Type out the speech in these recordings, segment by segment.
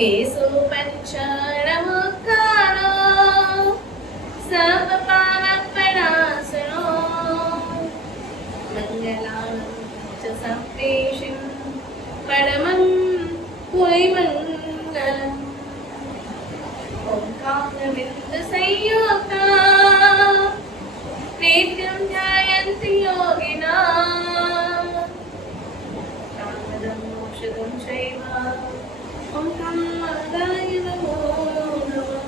केशो पञ्चणमुखारो सर्वपापप्रणाशनो मङ्गलानं च सर्वेषां परमं पुण्यमङ्गलम् ओंकारबिन्दुसंयुक्ता नित्यं ध्यायन्ति योगिनः कामदं मोक्षदं चैव ओंकाराय नमो नमः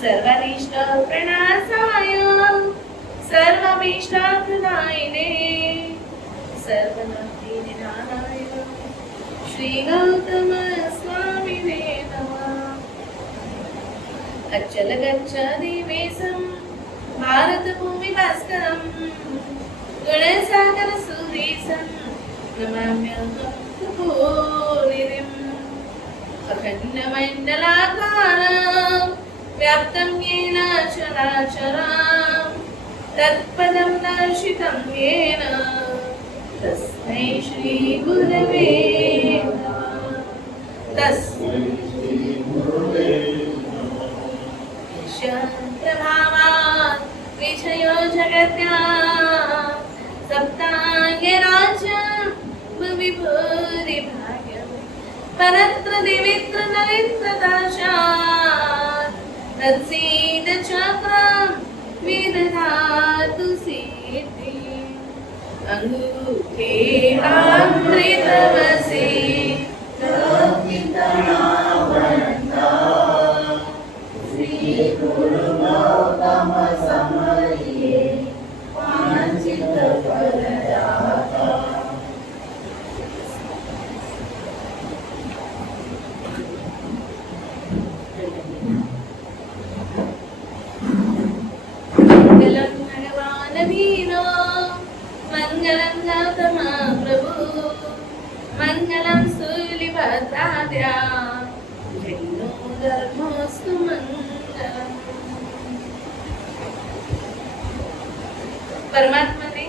सर्वानिष्टप्रणाशाय सर्वाभीष्टप्रदायिने सर्वनाथनिधानाय श्री गौतम स्वामिने नमः अचल गच्छति वेशं भारतभूमि भास्करं गुणसागर सुरेशं नमाम्यहं कपूरिम् अखण्डमण्डलाकारं व्याप्तं येन चराचरं तत्पदं दर्शितं येन तस्मै श्री गुरवे नमः तस्मै प्रभावात् विषयो जगत्या सप्ताङ्गे राज्यं विभूरिभाग्यं परत्र देवेत्र नरेन्द्र दाशात् तत्सीद चक्रं विदधातु सिद्धिम् अंगूठे अमृतवसे मंगलम गौतम प्रभु मंगलम सूलिभद्राद्या जैनो धर्मस्तु मंगलम। परमात्मा ने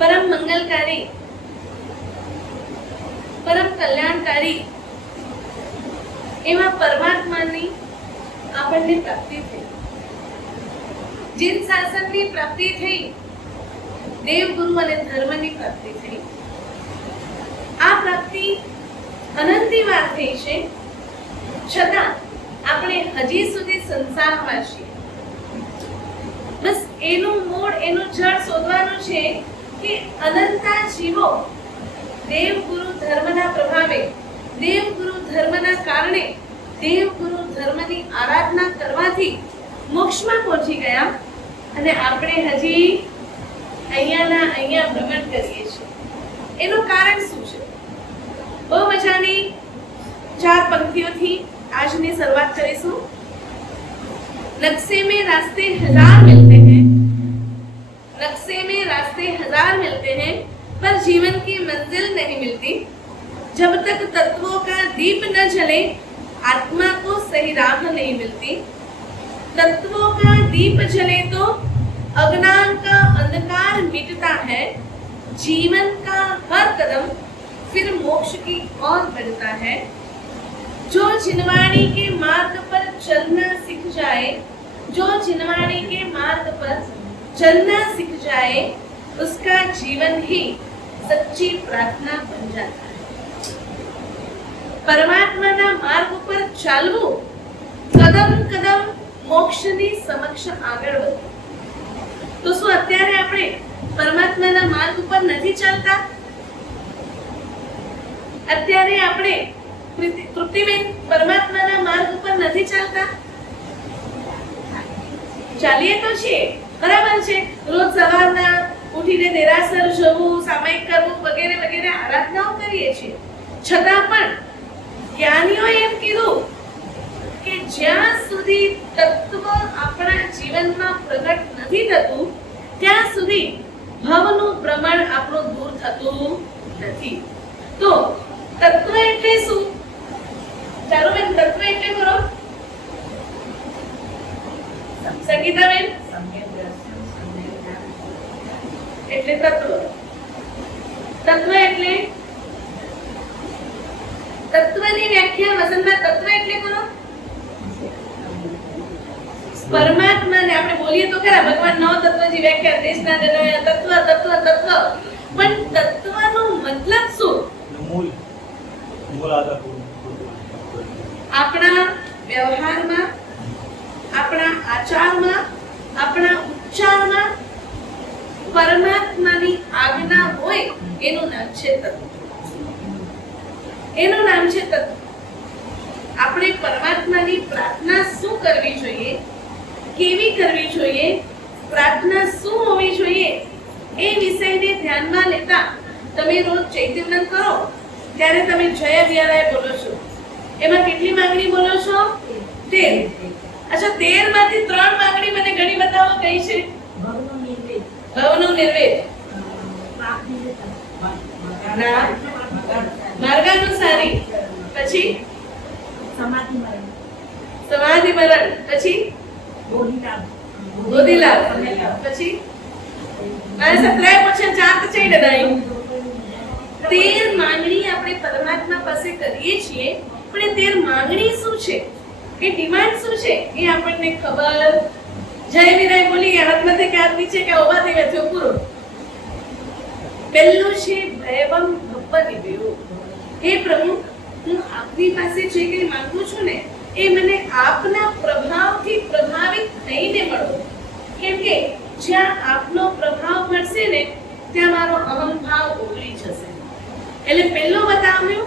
परम मंगलकारी परम कल्याणकारी એવા પરમાત્માની આપણને પ્રાપ્તિ થઈ। જીન શાસનની પ્રાપ્તિ થઈ, દેવ ગુરુ અને ધર્મની પ્રાપ્તિ થઈ। આ પ્રાપ્તિ અનંતવાર થઈ છે, છતાં આપણે હજી સુધી સંસારમાં છીએ। બસ એનું મૂળ એનું જળ શોધવાનું છે કે અનંતા જીવો દેવ ગુરુ ધર્મના પ્રભાવે, દેવ ગુરુ ધર્મના કારણે, દેવ ગુરુ ધર્મની આરાધના કરવાથી મોક્ષમાં પહોંચી ગયા અને આપણે હજી અહીંયાના અહીંયા ભ્રમણ કરીએ છીએ। એનું કારણ શું છે? બહુ મજાની ચાર પંક્તિઓથી આજની શરૂઆત કરીશું। नक्शे में रास्ते हजार मिलते हैं, नक्शे में रास्ते हजार मिलते हैं, पर जीवन की मंजिल नहीं मिलती। जब तक तत्वों का दीप न जले आत्मा को सही राह नहीं मिलती। तत्वों का दीप जले तो अज्ञान का अंधकार मिटता है, जीवन का हर कदम फिर मोक्ष की ओर बढ़ता है। जो जिनवाणी के मार्ग पर चलना सीख जाए, जो जिनवाणी के मार्ग पर चलना सीख जाए, उसका जीवन ही सच्ची प्रार्थना बन जाता है। परमात्माना मार्ग पर चालવું, કદમ કદમ મોક્ષની સમક્ષ આગળ વધવું। તો શું અત્યારે આપણે પરમાત્માના માર્ગ ઉપર નથી ચાલતા? અત્યારે આપણે તૃપ્તિબેન પરમાત્માના માર્ગ ઉપર નથી ચાલતા? ચાલીએ તો છીએ, બરાબર છે। રોજ સવારના ઉઠીને દેરાસર જવું, સામાયિક કરવું વગેરે વગેરે આરાધનાઓ કરીએ છીએ, છતાં પણ જ્ઞાનીઓએ એમ કીધું કે જ્યાં સુધી તત્વ આપણા જીવનમાં પ્રગટ નથી થતું ત્યાં સુધી ભવનું ભ્રમણ આપણું દૂર થતું નથી। તો તત્વ એટલે શું? ચારુબેન, તત્વ એટલે કરો સંગીતાબેન? એટલે તત્વ, તત્વ એટલે વ્યાખ્યા વસંતમાં તત્વ એટલે કોનો? પરમાત્માને આપણે બોલીએ તો ખરા ભગવાન નવ તત્વની વ્યાખ્યા દેશના જનોય તત્વ તત્વ તત્વ, પણ તત્વનો મતલબ શું? મૂળ આધાર આપણા વ્યવહારમાં, આપણા આચારમાં, આપણા ઉચ્ચારમાં પરમાત્માની આજ્ઞા હોય એનું નામ છે તત્વ. એનું નામ છે તત્વ. આપણે પરમાત્માની પ્રાર્થના શું કરવી જોઈએ, કેવી કરવી જોઈએ, પ્રાર્થના શું હોવી જોઈએ, એ વિષયને ધ્યાનમાં લેતા તમે રોજ ચૈત્યવંદન કરો ત્યારે તમે જય વિહારાય બોલો છો. એમાં કેટલી માંગણી બોલો છો? 13. અચ્છા, 13 માંથી 3 માંગણી મને ઘણી બતાવો કઈ છે? ભવનો નિર્વેદ, ના માર્ગાનુસારી, પછી સમાધિ મરણ, પછી બોધિલાભ, પછી મારે 17 પૂછે 4 તો ચઈ ડડાઈ. 13 માંગણી આપણે પરમાત્મા પાસે કરીએ છીએ, પણ એ 13 માંગણી શું છે, એ ડિમાન્ડ શું છે એ આપણને ખબર. જય વિરાય બોલી હાથમાંથી કે હાથ નીચે કે ઊભા થઈ ગયા થયો પૂરો. પહેલું છે ભયવમ ભપ્પનિવેયો. હે પ્રભુ, હું આપની પાસે જે કંઈ માંગુ છું ને એ મને આપના પ્રભાવથી પ્રભાવિત થઈને મળો. કેમ કે જ્યાં આપનો પ્રભાવ મળશે ને ત્યાં મારો અહંભાવ ઓગળી જશે. એટલે પહેલો બતાવ્યું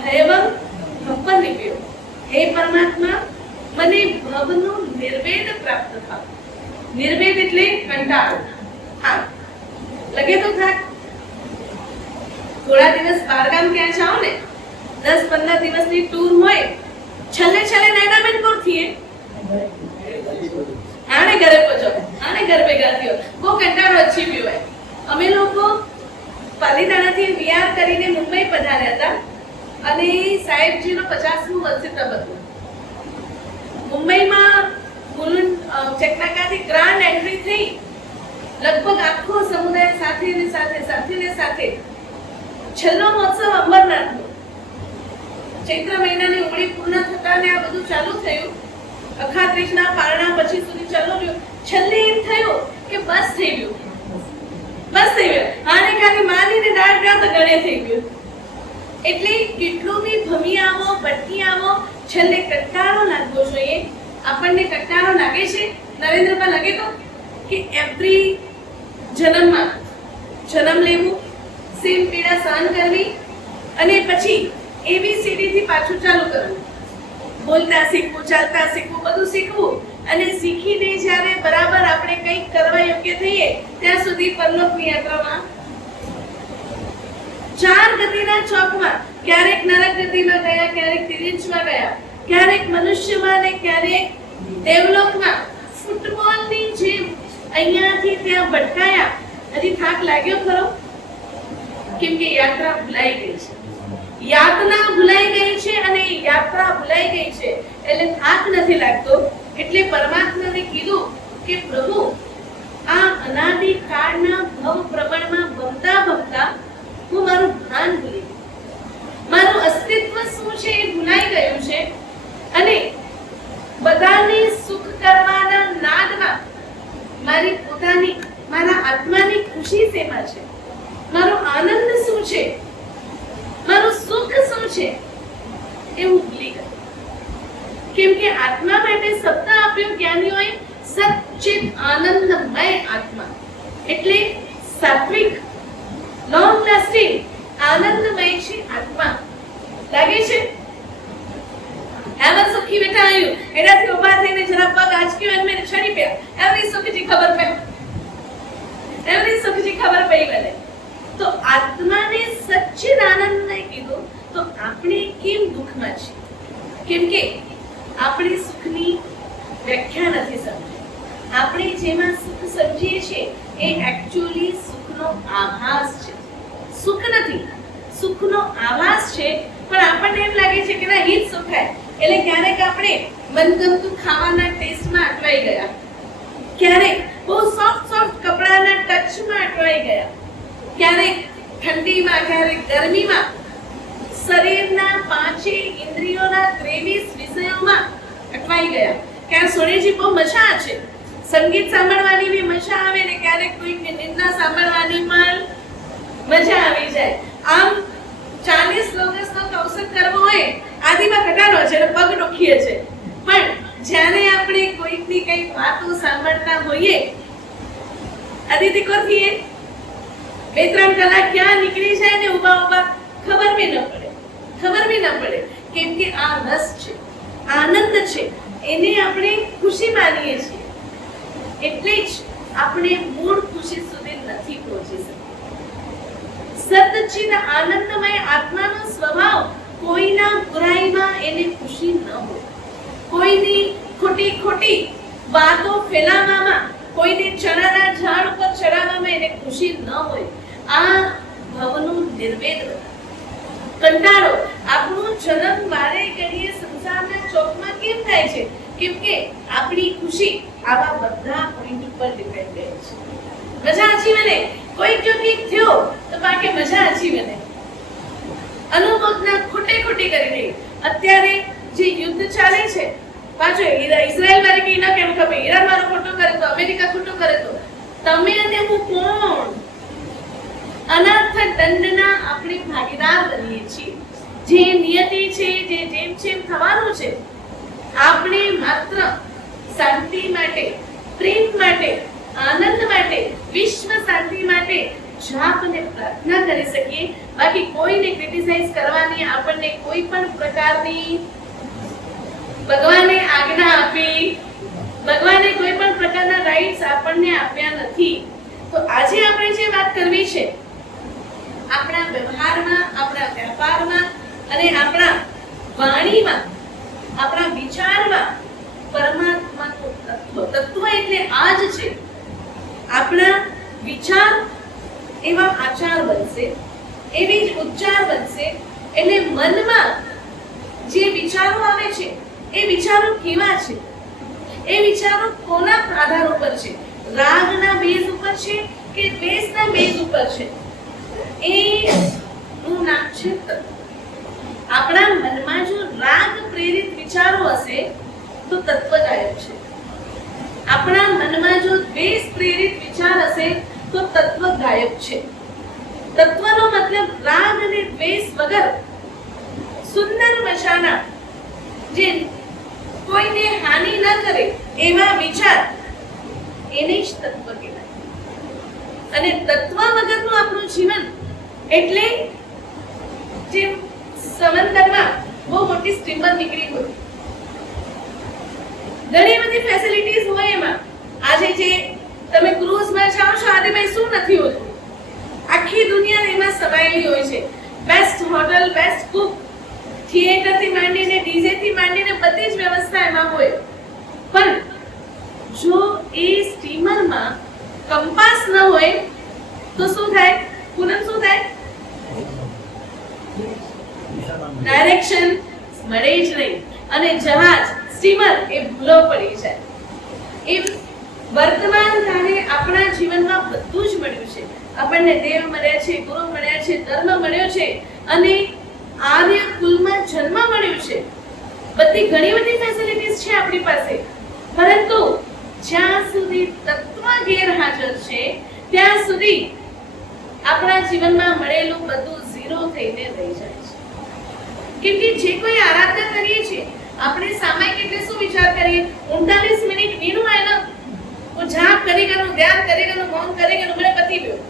ભયવમ ભપ્પનિવેયો. હે પરમાત્મા, મને ભવનો નિર્વેદ પ્રાપ્ત થાવ. નિર્વેદ એટલે કંટાળો, થાક લગે તો થાક. થોડા દિવસ બહારગામ ક્યાં જાઓ ને, 10-15 દિવસની ટૂર હોય, છેલ્લે નાયનાબેન કોર થઈએ આને ઘરે પહોંચો, આને ઘર ભેગા થયો, બહુ કંટાળો અચીવ્યો હોય. અમે લોકો પાલીતાણાથી વિહાર કરીને મુંબઈ પધાર્યા હતા અને સાહેબજીનો 50મું વર્ષિતમ હતું. મુંબઈમાં મુલુંડ ચકનાકાથી ગ્રાન્ડ એન્ટ્રી થઈ. લગભગ આખો સમુદાય સાથે છેલ્લો મહોત્સવ અંબરનાથનો. ચૈત્ર મહિનાની ઉમળી પૂર્ણ થતા ને આ બધું ચાલુ થયું. અખાત્રીજના પારણા પછી સુધી ચાલુ રહ્યું. છેલ્લે એમ થયું કે બસ થઈ ગયું. આને ખાલી માનીને દાળ તો ગળે થઈ ગયું. એટલે કેટલું બી ભમી આવો, ભટકી આવો, છેલ્લે કંટાળો લાગવો જોઈએ. આપણને કંટાળો લાગે છે, નરેન્દ્રમાં લાગે તો કે એવરી જન્મમાં જન્મ લેવું, સેમ પીડા સહન કરવી અને પછી ABCD થી પાછું ચાલુ કરવું. બોલતા શીખવું, ચાલતા શીખવું, બધું શીખવું અને શીખીને જ્યારે બરાબર આપણે કંઈક કરવા યોગ્ય થઈએ ત્યાં સુધી પરલોકની યાત્રામાં 4 ગતિના ચોકમાં ક્યારેક નરક ગતિમાં ગયા, ક્યારેક તિર્યંશમાં ગયા, ક્યારેક મનુષ્યમાં ને ક્યારેક દેવલોકમાં. ફૂટબોલની જેમ અહીંયાથી ત્યાં ભટકાયા. હજી થાક લાગ્યો ખરો? કેમ કે યાત્રા ભૂલાઈ ગઈ છે, યાતના ભૂલાઈ ગઈ છે અને યાત્રા ભૂલાઈ ગઈ છે એટલે થાક નથી લાગતો. એટલે પરમાત્માને કીધું કે પ્રભુ, આ અનાદિ કાળના ભવ પ્રમાણમાં ભમતા હું મારું ભાન ભૂલી ગઈ. મારું અસ્તિત્વ શું છે એ ભૂલાઈ ગયું છે અને બધાને સુખ કરવાના નાદમાં મારી પોતાની, મારા આત્માની ખુશી શેમાં છે, મારો આનંદ શું છે, મારું સુખ શું છે એ હું ભૂલી ગઈ. કેમ કે આત્મા માટે શબ્દ આપ્યો જ્ઞાનીઓએ સચ્ચિત આનંદમય આત્મા. એટલે સાત્વિક, લોંગ લાસ્ટિંગ, આનંદમય છે આત્મા. લાગે છે? એમાં સુખી બેઠા આવ્યું એનાથી ઉભા થઈને જરા પગ આંચક્યો અને મેં છડી પ્યા. એવરી સુખજી ખબર પડી મને. તો આત્માને સચ્ચિદ આનંદને કીધું તો આપણે કેમ દુઃખમાં છીએ? કેમ કે આપણે સુખની વ્યાખ્યા નથી સમજી. આપણે જેમાં સુખ સમજીએ છીએ એ એકચ્યુઅલી સુખનો આભાસ છે. સુખ નથી, સુખનો આભાસ છે. પણ આપણને એમ લાગે છે કે ના, એ જ સુખ છે. એટલે ક્યારેક આપણે મનગમતું ખાવાના ટેસ્ટમાં અટવાઈ ગયા, ક્યારેક બહુ સોફ્ટ કપડાના ટચમાં અટવાઈ ગયા, ક્યારેક ઠંડીમાં, ક્યારેક ગરમીમાં શરીરના 5 ઇન્દ્રિયોના 23 વિષયોમાં અટવાઈ ગયા કે આ સોનેજી બહુ મજા છે, સંગીત સાંભળવાની બી મજા આવે ને ક્યારેક કોઈકની નિંદા સાંભળવાની પણ મજા આવી જાય. આમ 40 શ્લોકનો કૌશલ કરવો હોય આદિમાં ઘટાડો છે, પગ ડોખીએ છે, પણ જ્યારે આપણે કોઈકની કઈ વાતો સાંભળતા હોઈએ આદિથી કોથીએ 2-3 કલાક ક્યાં નીકળી જાય ને ઊભા ઊભા ખબર બી ન પડે કેમ કે આ રસ છે, આનંદ છે, એને આપણે ખુશી માનીએ છીએ, એટલે જ આપણે મૂળ ખુશી સુધી નથી પહોંચી શકતા. સતચિત આનંદમય આત્માનો સ્વભાવ કોઈના બુરાઈમાં એને ખુશી ન હોય, કોઈની ખોટી વાતો ફેલાવવામાં, કોઈને ચણાના ઝાડ ઉપર ચડાવવામાં એને ખુશી ન હોય. આ ભવનું નિર્વેદ કંટાળો. આપણું જન્મ વારે ઘડીએ સંસારના ચોકમાં કેમ થાય છે? કેમ કે આપણી ખુશી આવા બધા પોઈન્ટ ઉપર ડિપેન્ડન્ટ છે. મજા આછી મને કોઈ જો ઠીક થયો તો બાકે મજા આછી મને અનુભવના ખોટી કરી રહી. અત્યારે જે યુદ્ધ ચાલે છે, પાછો ઇઝરાયલ વાળે કે ના કેમ ખબર, ઈરાન વાળો ખોટો કરે તો અમેરિકા ખોટો કરે તો તમે અને હું કોણ? અનર્થ દંડના આપણે ભાગીદાર બનીએ છીએ. જે નિયતિ છે, જે જેમ થવાનું છે, આપણે માત્ર શાંતિ માટે, પ્રેમ માટે, આનંદ માટે, વિશ્વ શાંતિ માટે જાપ અને પ્રાર્થના કરી શકીએ. બાકી કોઈને ક્રિટિસાઇઝ કરવાની આપણને કોઈ પણ પ્રકારની ભગવાને આજ્ઞા આપી, ભગવાને કોઈ પણ પ્રકારના રાઇટ્સ આપણને આપ્યા નથી. તો આજે આપણે જે વાત કરવી છે, આપણા વ્યવહારમાં, આપણા વ્યાપારમાં અને આપણા વાણીમાં, આપણા વિચારમાં પરમાત્માનું તત્વ એટલે આ જ છે. આપણા વિચાર એવા આચાર બનશે, એવી જ ઉચ્ચાર બનશે. એટલે મનમાં જે વિચારો આવે છે એ વિચારો કેવા છે? એ વિચારો કોના આધાર ઉપર છે? રાગના બેઝ ઉપર છે કે દ્વેષના બેઝ ઉપર છે? એ નું નામ છે તત્વ. આપણા મનમાં જો રાગ પ્રેરિત વિચારો હશે તો તત્વ ગાયબ છે. આપણા મનમાં જો દ્વેષ પ્રેરિત વિચાર હશે તો તત્વ ગાયબ છે. તત્વનો મતલબ રાગ અને દ્વેષ વગર સુંદર મજાના, જે કોઈને હાનિ ન કરે એવા વિચાર, એને જ તત્વ કહેવાય. અને તત્વ વગરનું આપણું જીવન એટલે જે સમંદરમાં બહુ મોટી સ્ટીમર નીકળી હોય, ઘણી બધી ફેસિલિટીઝ હોય એમાં. આજે જે તમે ક્રૂઝમાં જાઓ છો, આદિભાઈ શું નથી હોતું? આખી દુનિયા એમાં સમાયેલી હોય છે. Best hotel, best Cook, theatre થી માંડીને ડીજે થી માંડીને બધી જ વ્યવસ્થા એમાં હોય. પણ જો એ સ્ટીમરમાં કંપાસ ન હોય તો શું થાય? પૂનમ શું થાય? ડાયરેક્શન મળે જ નહીં અને જહાજ, સ્ટીમર એ ભૂલો પડી જાય. એ વર્તમાન કાળે આપણા જીવનમાં બધું જ મળ્યું છે. આપણને દેવ મળ્યા છે, ગુરુ મળ્યા છે, ધર્મ મળ્યો છે અને આર્ય કુલમાં જન્મ મળ્યું છે. બધી ઘણી બધી ફેસિલિટીઝ છે આપણી પાસે, પરંતુ જ્યાં સુધી તત્વ ગેરહાજર છે ત્યાં સુધી આપણા જીવનમાં મળેલું બધું ઝીરો થઈને રહી જાય છે. કેમ કે જે કોઈ આરાધના કરીએ છીએ આપણે સામાયિક એટલે શું વિચાર કરીએ? 39 મિનિટ વીણું હોય ને, હું જાપ કરી ગયું, ધ્યાન કરી ગયું, મૌન કરી ગયું, મને પતી ગયું.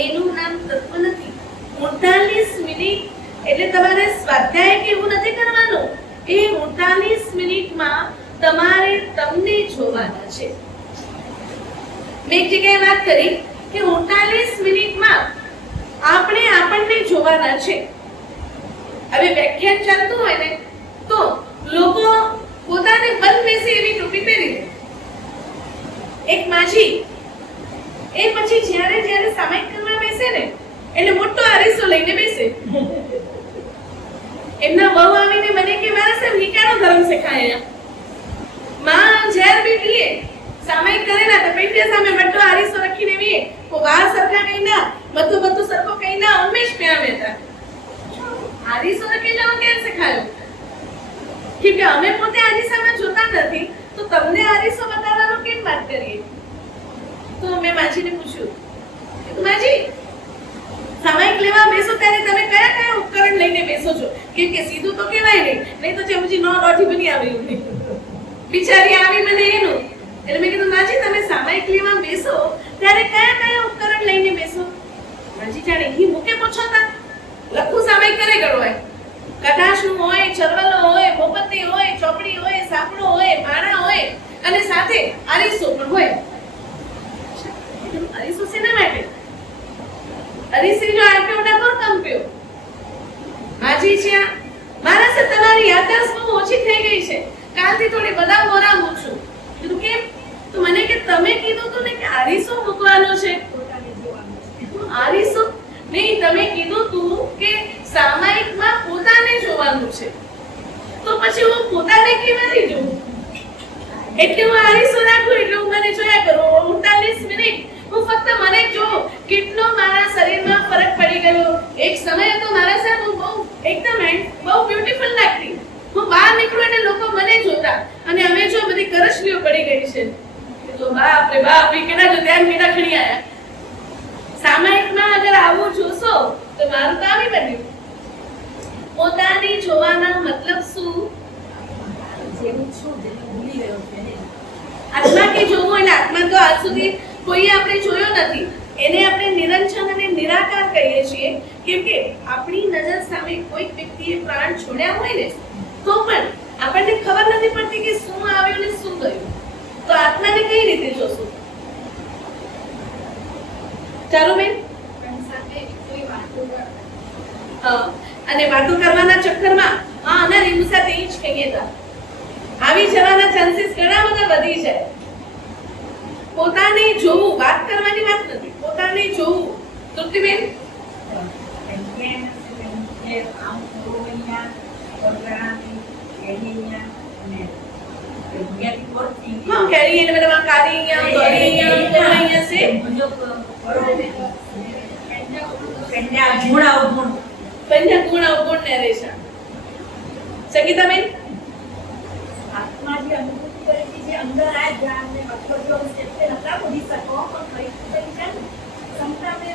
એનું નામ તત્વ નથી. 39 મિનિટ એટલે તમારે સ્વાધ્યાય કે એવું નથી કરવાનું. એ 39 મિનિટમાં તમારે તમને જોવાના છે. મેં એક જગ્યાએ વાત કરી કે 39 મિનિટમાં આપણે આપણને જોવાના છે. હવે વ્યાખ્યાન ચાલતું હોય ને તો લોકો પોતાને બંધ બેસે એવી ટોપી પહેરી લે. એક માજી એ પછી જ્યારે સામાયિક કરવા બેસે ને એટલે મોટો આરીસો લઈને બેસે. એમના વહુ આવીને મને કે મારા સાહેબ નિકાળો ધર્મ શીખાય. માં જ્યારે બી પીએ સામાયિક કરે ના તો પૈઠિયા સામે મોટો આરીસો રાખીને પીએ. કો વાળ સરખા કઈ ના, મથું સરખો કઈ ના, ઉમેશ પ્યા બેતા. આરીસો કેલામાં કેમ શીખાયું? કેમ કે અમે પોતે આરીસામાં જોતા નથી, તો તમને આરીસો બતાવવાનો કેમ વાત કરીએ? તો મેં માજીને પૂછ્યું કે માજી, સામાયિક લેવા બેસો ત્યારે તમે કયા કયા ઉપકરણ લઈને બેસો છો? કેમ કે સીધું તો કહેવાય નહીં તો જેમજી નો રોટી બની આવી ઉની બિચારી આવી મને એનું. એટલે મેં કીધું માજી, તમે સામાયિક લેવા બેસો ત્યારે કયા કયા ઉપકરણ લઈને બેસો? માજી જાણે ઈ મુકે પૂછોતા લખું સામાયિક કરે ગળવાય. કટાશનું હોય, ચરવલો હોય, મોમબત્તી હોય, ચોપડી હોય, સાપડો હોય, માળા હોય અને સાથે આરીસો પણ હોય. અરીસો શેના માટે? અરીસી જો આપ્યો ના કોણ કામ પ્યો? માજી છે મારા સે તમારી યાદદાસ્ત બહુ ઓછી થઈ ગઈ છે. કાલથી થોડી બધા મોરા હું છું. કીધું કેમ? તો મને કે તમે કીધું તું ને કે આરીસો મૂકવાનો છે. આરીસો નહીં, તમે કીધું તું કે સામાયિકમાં પોતાને જોવાનું છે. તો પછી હું પોતાને કેવી જોઉં? એટલે હું આરીસો રાખું એટલે હું મને જોયા કરું. 39 મિનિટ હું ફક્ત મને જોઉં કેટલો મારા શરીરમાં ફરક પડી ગયો. એક સમય હતો મારા સાહેબ, હું બહુ એકદમ બહુ બ્યુટીફુલ લાગતી. હું બહાર નીકળું એટલે લોકો મને જોતા અને અમે જો બધી કરચલીઓ પડી ગઈ છે. તો બાપ રે બાપ, એ કેના જો ધ્યાન મેડા ખણી આયા. સામાયિકમાં અગર આવું જોશો તો મારું કામ ઈ બન્યું. પોતાની જોવાના મતલબ શું? જેવું છું જેને ભૂલી ગયો છે ને. આત્મા કે જોવું એટલે આત્મા તો આજ સુધી કોઈ આપણે જોયો નથી. એને આપણે નિરંજન અને નિરાકાર કહીએ છીએ. કેમ કે આપણી નજર સામે કોઈક વ્યક્તિએ પ્રાણ છોડ્યા હોય ને તો પણ આપણને ખબર નથી પડતી કે શું આવ્યું ને શું ગયું. તો આત્માને કઈ રીતે જોશું? ચાલો બેન, અને વાતો કરવાના ચક્કરમાં અને રીમુ સાથે ઈ જ કહીએ તા આવી જવાના ચાન્સીસ ઘણા બધા વધી જાય. પોતાને જોવું, વાત કરવાની વાત નથી, પોતાને જોવું. તૃપ્તિબેન, हाँ कैरी है मैडम कारियां तोरियां से पंजा गुण अवगुण ने रेशा संगीता बेन आत्मा जी अनुभूति करे कि जे अंदर आए ज्ञान ने मतलब जो स्टेप नता बोली सको પણ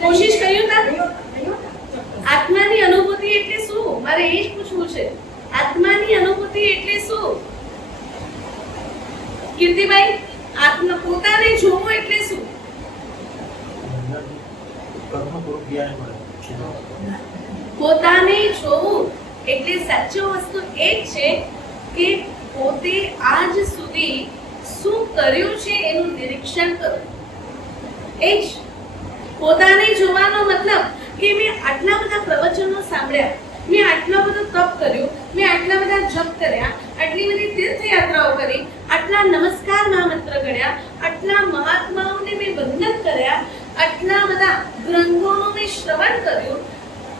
कोशिश કર્યું તા. આત્માની અનુભૂતિ એટલે શું? મારે એ જ પૂછવું છે. આત્માની અનુભૂતિ એટલે શું? કીર્તિભાઈ, આત્મા પોતાને જોવું એટલે શું? પોતાને જોવું એટલે સાચો વસ્તુ એ છે કે પોતે આજ સુધી શું કર્યું છે એનું નિરીક્ષણ કરવું. એ જ પોતાને જોવાનો મતલબ કે મેં આટલા બધા પ્રવચનો સાંભળ્યા, મેં આટલા બધું તપ કર્યું, મેં આટલા બધા જપ કર્યા, આટલી બધી તીર્થયાત્રાઓ કરી, આટલા નમસ્કાર મહામંત્ર કર્યા, આટલા મહાત્માઓને મેં વંદન કર્યા, આટલા બધા ગ્રંથોનું મેં શ્રવણ કર્યું,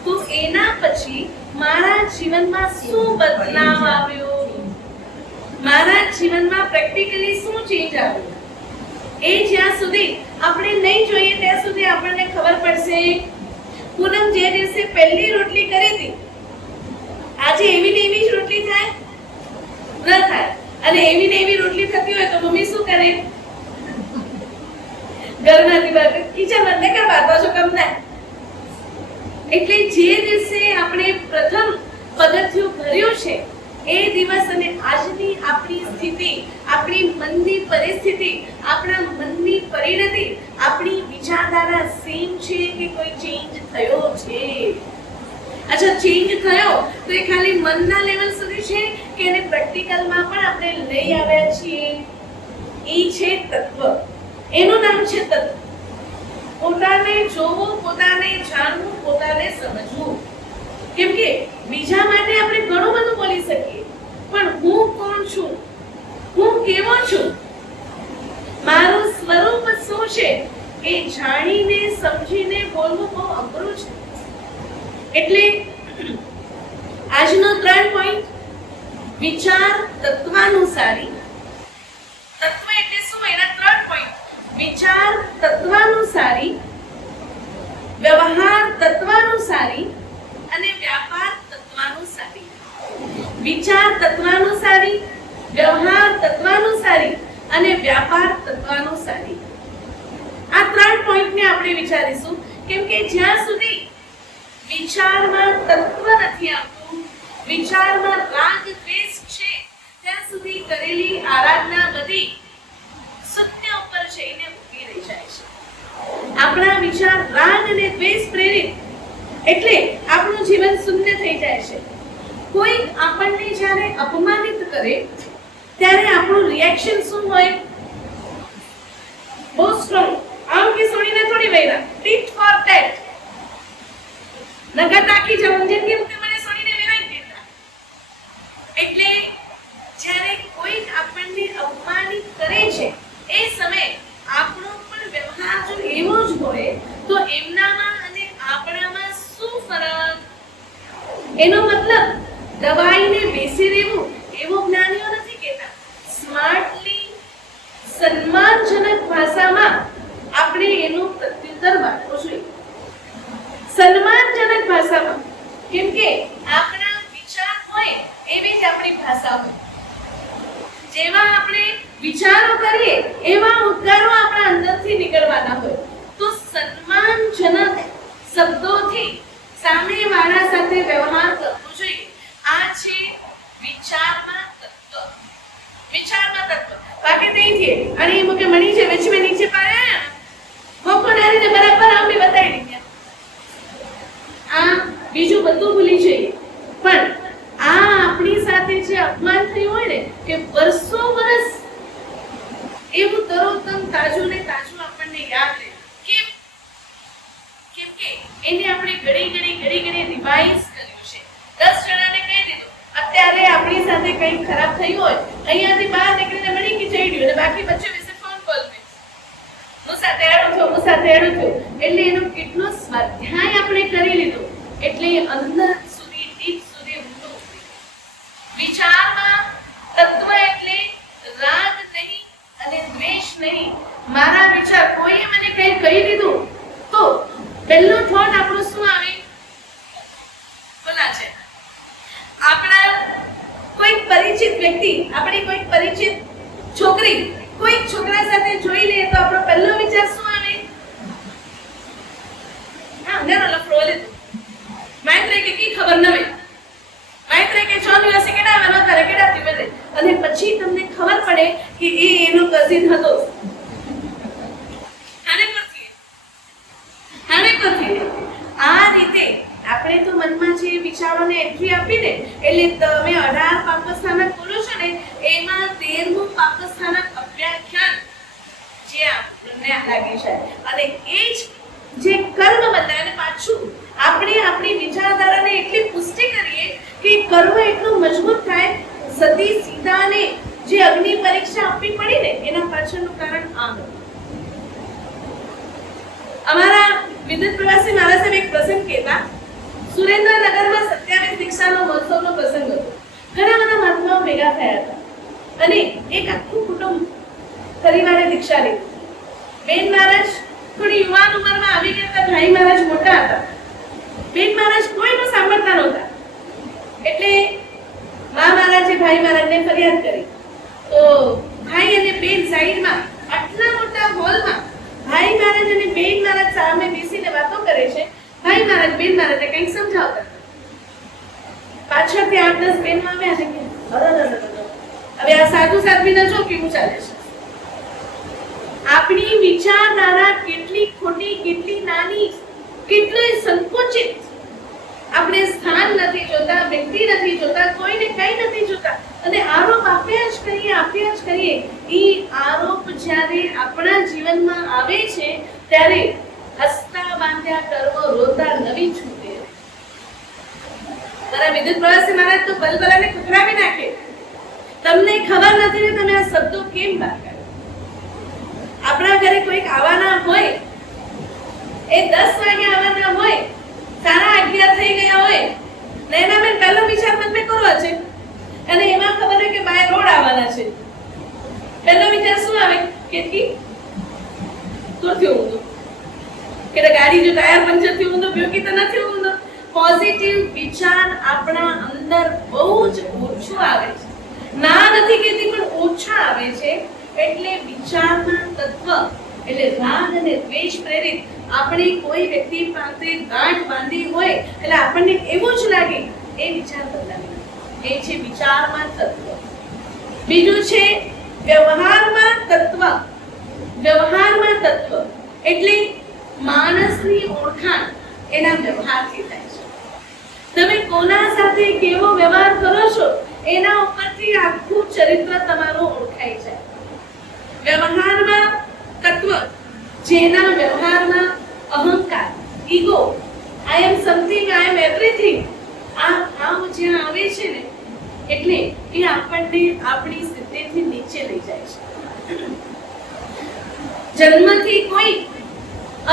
તો એના પછી મારા જીવનમાં શું બદલાવ આવ્યો? મારા જીવનમાં પ્રેક્ટિકલી શું ચેન્જ આવ્યો? એ જ્યાં સુધી આપણે નહીં જોઈએ ત્યાં સુધી આપણને ખબર પડશે. પૂનમ જે દિવસે પહેલી રોટલી કરી હતી, આજે એવી ને એવી જ રોટલી થાય? ન થાય. અને એવી ને એવી રોટલી થતી હોય તો મમ્મી શું કરે? ઘરમાંથી બહાર કિચન બંધ કર, બાતો છો કમ થાય. એટલે જે દિવસે આપણે પ્રથમ પગથિયું ભર્યું છે એ દિવસ અને આજની આપણી સ્થિતિ, આપણી મનની પરિસ્થિતિ, આપણા મનની પરિણતિ, આપણી વિચારધારા સેમ છે કે કોઈ ચેન્જ થયો છે? અચ્છા, ચેન્જ થયો તો એ ખાલી મનના લેવલ સુધી છે કે એને પ્રેક્ટિકલમાં પણ આપણે લઈ આવ્યા છીએ? એ છે તત્વ. એનું નામ છે તત્વ. પોતાને જોવું, પોતાને જાણવું, પોતાને સમજવું. કેમ કે બીજા માટે આપણે ઘણું બધું બોલી શકીએ, પણ હું કોણ છું, હું કેવો છું, મારું સ્વરૂપ શું છે એ જાણીને સમજીને બોલવું બહુ અઘરું છે. એટલે આજનો 3 પોઈન્ટ, વિચાર તત્વાનુસારી. તત્વ એટલે શું? એના 3 પોઈન્ટ: વિચાર તત્વાનુસારી, વ્યવહાર તત્વાનુસારી અને વ્યાપાર તત્વાનુસારી. વિચાર તત્વાનુસારી, વ્યવહાર તત્વાનુસારી અને વ્યાપાર તત્વાનુસારી. આ 3 પોઈન્ટને આપણે વિચારીશું, કેમ કે જ્યાં સુધી વિચારમાં તત્વ નથી આવતું, વિચારમાં રાગ દ્વેષ છે, ત્યાં સુધી કરેલી આરાધના બધી શૂન્ય ઉપર જઈને ઊભી રહી જાય છે. આપણા વિચાર રાગ અને દ્વેષ પ્રેરિત એટલે આપણું જીવન શૂન્ય થઈ જાય છે. કોઈ આપણને જ્યારે અપમાનિત કરે ત્યારે આપણું રિએક્શન શું હોય? બહુ સ્ટ્રોંગ. આમ કે સોડીને થોડી વૈરા, ટીટ ફોર ટેટ, નગર નાખી જવું, જેમ કે મને સોડીને વેરાઈ દેતા. એટલે જ્યારે કોઈ આપણને અપમાનિત કરે છે એ સમયે આપણો પણ વ્યવહાર જો એવો જ હોય તો એમનામાં અને આપણામાં શું ફરક? એનો મતલબ દબાઈને બેસી રહેવું એવું જ્ઞાનીઓ નથી કહેતા. સ્માર્ટલી, સન્માનજનક ભાષામાં આપણે એનું પ્રત્યુત્તર આપવો જોઈએ. સન્માનજનક ભાષામાં, કેમ કે આપણા વિચાર હોય એવી જ આપણી ભાષા હોય. જેવા આપણે વિચારો કરીએ એવા ઉદ્ગારો આપણા અંદરથી નીકળવાના હોય. તો સન્માનજનક શબ્દોથી સામેવાળા સાથે વ્યવહાર કરવો જોઈએ. આ છે વિચારમાં તત્વ. વિચારમાં તત્વ બાકી નહીં છે. અને એ મુકે મણી છે વેચ મે નીચે પાયા મોકો નારીને બરાબર આમ બી બતાવી દીધા. આ બીજું બધું ભૂલી જઈએ, પણ આ આપણી સાથે જે અપમાન થયું હોય ને કે વર્ષો વર્ષ એવું તરોતમ તાજું ને તાજું આપણને યાદ રહે. કેમ? કેમ કે એને આપણે ઘડી રિવાઇઝ કર્યું છે. 10 જણાને કહી દીધું અત્યારે આપણી સાથે કંઈ ખરાબ થયું હોય, અહીંયાથી બહાર નીકળીને મળી કે ચડ્યું અને બાકી બચ્ચો વિશે ફોન કોલ મે હું સાથે એડું થયું. એટલે એનો કેટલો સ્વાધ્યાય આપણે કરી લીધો. એટલે અંદર સુધી ડીપ સુધી ઊંડું વિચારમાં તત્વ એટલે રાગ નહીં અને દ્વેષ નહીં. મારા વિચાર કોઈએ મને કંઈ કહી દીધું તો પહેલો થોટ આપણો શું આવે? બોલા છે આપણા કોઈ પરિચિત વ્યક્તિ, આપણી કોઈ પરિચિત છોકરી કોઈ છોકરા સાથે જોઈ લે તો આપણો પહેલો વિચાર શું આવે? હા ને લફડો લીધું માઇત્રે કે કી ખબર ન હોય, માઇત્રે કે 6 દિવસે કેડા આવવાનો તારે કેડા તીવે, અને પછી તમને ખબર પડે કે એ એનો કઝિન હતો. આ રીતે આપણે તો મનમાં જે વિચારોને એન્ટ્રી આપીને, એટલે તમે 18 પાકસ્થાનક બોલો છો ને એમાં 13મું પાકસ્થાનક અભ્યાખ્યાન જે આપણને લાગે છે. અને એ જ જે કર્મ બતાવે ને પાછું આપણે આપણી વિચારધારાને એટલી પુષ્ટિ કરીએ કે કર્મ એટલું મજબૂત થાય. સતી સીતાને જે અગ્નિ પરીક્ષા આપવી પડી ને એના પાછળનું કારણ આ હતું. અમારા વિદ્યુત પ્રવાસી મારા સાહેબ એક પ્રસંગ કહેતા, સુરેન્દ્રનગરમાં 27 દીક્ષાનો મહોત્સવનો પ્રસંગ હતો. ઘણા બધા મહાત્માઓ ભેગા થયા હતા અને એક આખું કુટુંબ પરિવારે દીક્ષા લીધી. બેન મહારાજ થોડી યુવાન ઉંમરમાં આવી ગયા હતા, ભાઈ મહારાજ મોટા હતા. બેન મહારાજ કોઈનું સાંભળતા નહોતા. એટલે મા મહારાજે ભાઈ મહારાજને ફરિયાદ કરી. તો ભાઈ અને બેન સાઈડમાં આટલા મોટા હોલમાં ભાઈ મહારાજ અને બેન મહારાજ સામે બેસીને વાતો કરે છે. ભાઈ મહારાજ બેન મહારાજને કંઈક સમજાવતા. પાછળથી 8-10 બેન આવ્યા છે કે હવે આ સાધુ સાધ્વીને જો કેવું ચાલે છે. આપણી વિચારધારા કેટલી ખોટી, કેટલી નાની, કેટલી સંકોચિત. આપણે સ્થાન નથી જોતા, વ્યક્તિ નથી જોતા, કોઈને કંઈ નથી જોતા અને આરોપ આપ્યા જ કરીએ. એ આરોપ જ્યારે આપણા જીવનમાં આવે છે ત્યારે હસતા બાંધ્યા કરવો રોતા નવી છૂટે. મારા વિદ્યુત પ્રવાસી મહારાજ તો બલબલાને ખખડાવી નાખે. તમને ખબર નથી ને તમે આ શબ્દો કેમ બહાર કાઢો. આપણા ઘરે કોઈક આવવાના હોય, એ 10 વાગે આવવાના હોય, 11:30 થઈ ગયા હોય ને એના મેં પહેલો વિચાર મનમાં કરવો છે અને એમાં ખબર હોય કે બાય રોડ આવવાના છે. પહેલો વિચાર શું આવે કે તો થયું કે ગાડી જો ટાયર પંચર થયું તો ભયો કે નથી થયું. પોઝિટિવ વિચાર આપણા અંદર બહુ જ આમાંથી કેથી પણ ઓછા આવે છે. એટલે વિચારના તત્વ એટલે રાગ અને દ્વેષ પ્રેરિત આપણે કોઈ વ્યક્તિ પાસે ગાંઠ બાંધી હોય એટલે આપણને એવું જ લાગે એ વિચાર બદલાવી નાખે. એ છે વિચારમાં તત્વ. બીજું છે વ્યવહારમાં તત્વ. વ્યવહારમાં તત્વ એટલે માણસની ઓળખાણ એના વ્યવહારથી થાય છે. તમે કોના સાથે કેવો વ્યવહાર કરો છો એના ઉપરથી આખું ચરિત્ર તમારું ઓળખાય છે. વ્યવહારમાં તત્વ જેના વ્યવહારમાં અહંકાર, ego, I am something, I M everything આ ભાવ જ્યાં આવે છે ને એટલે એ આપણને આપણી સ્થિતિથી નીચે લઈ જાય છે. જન્મથી કોઈ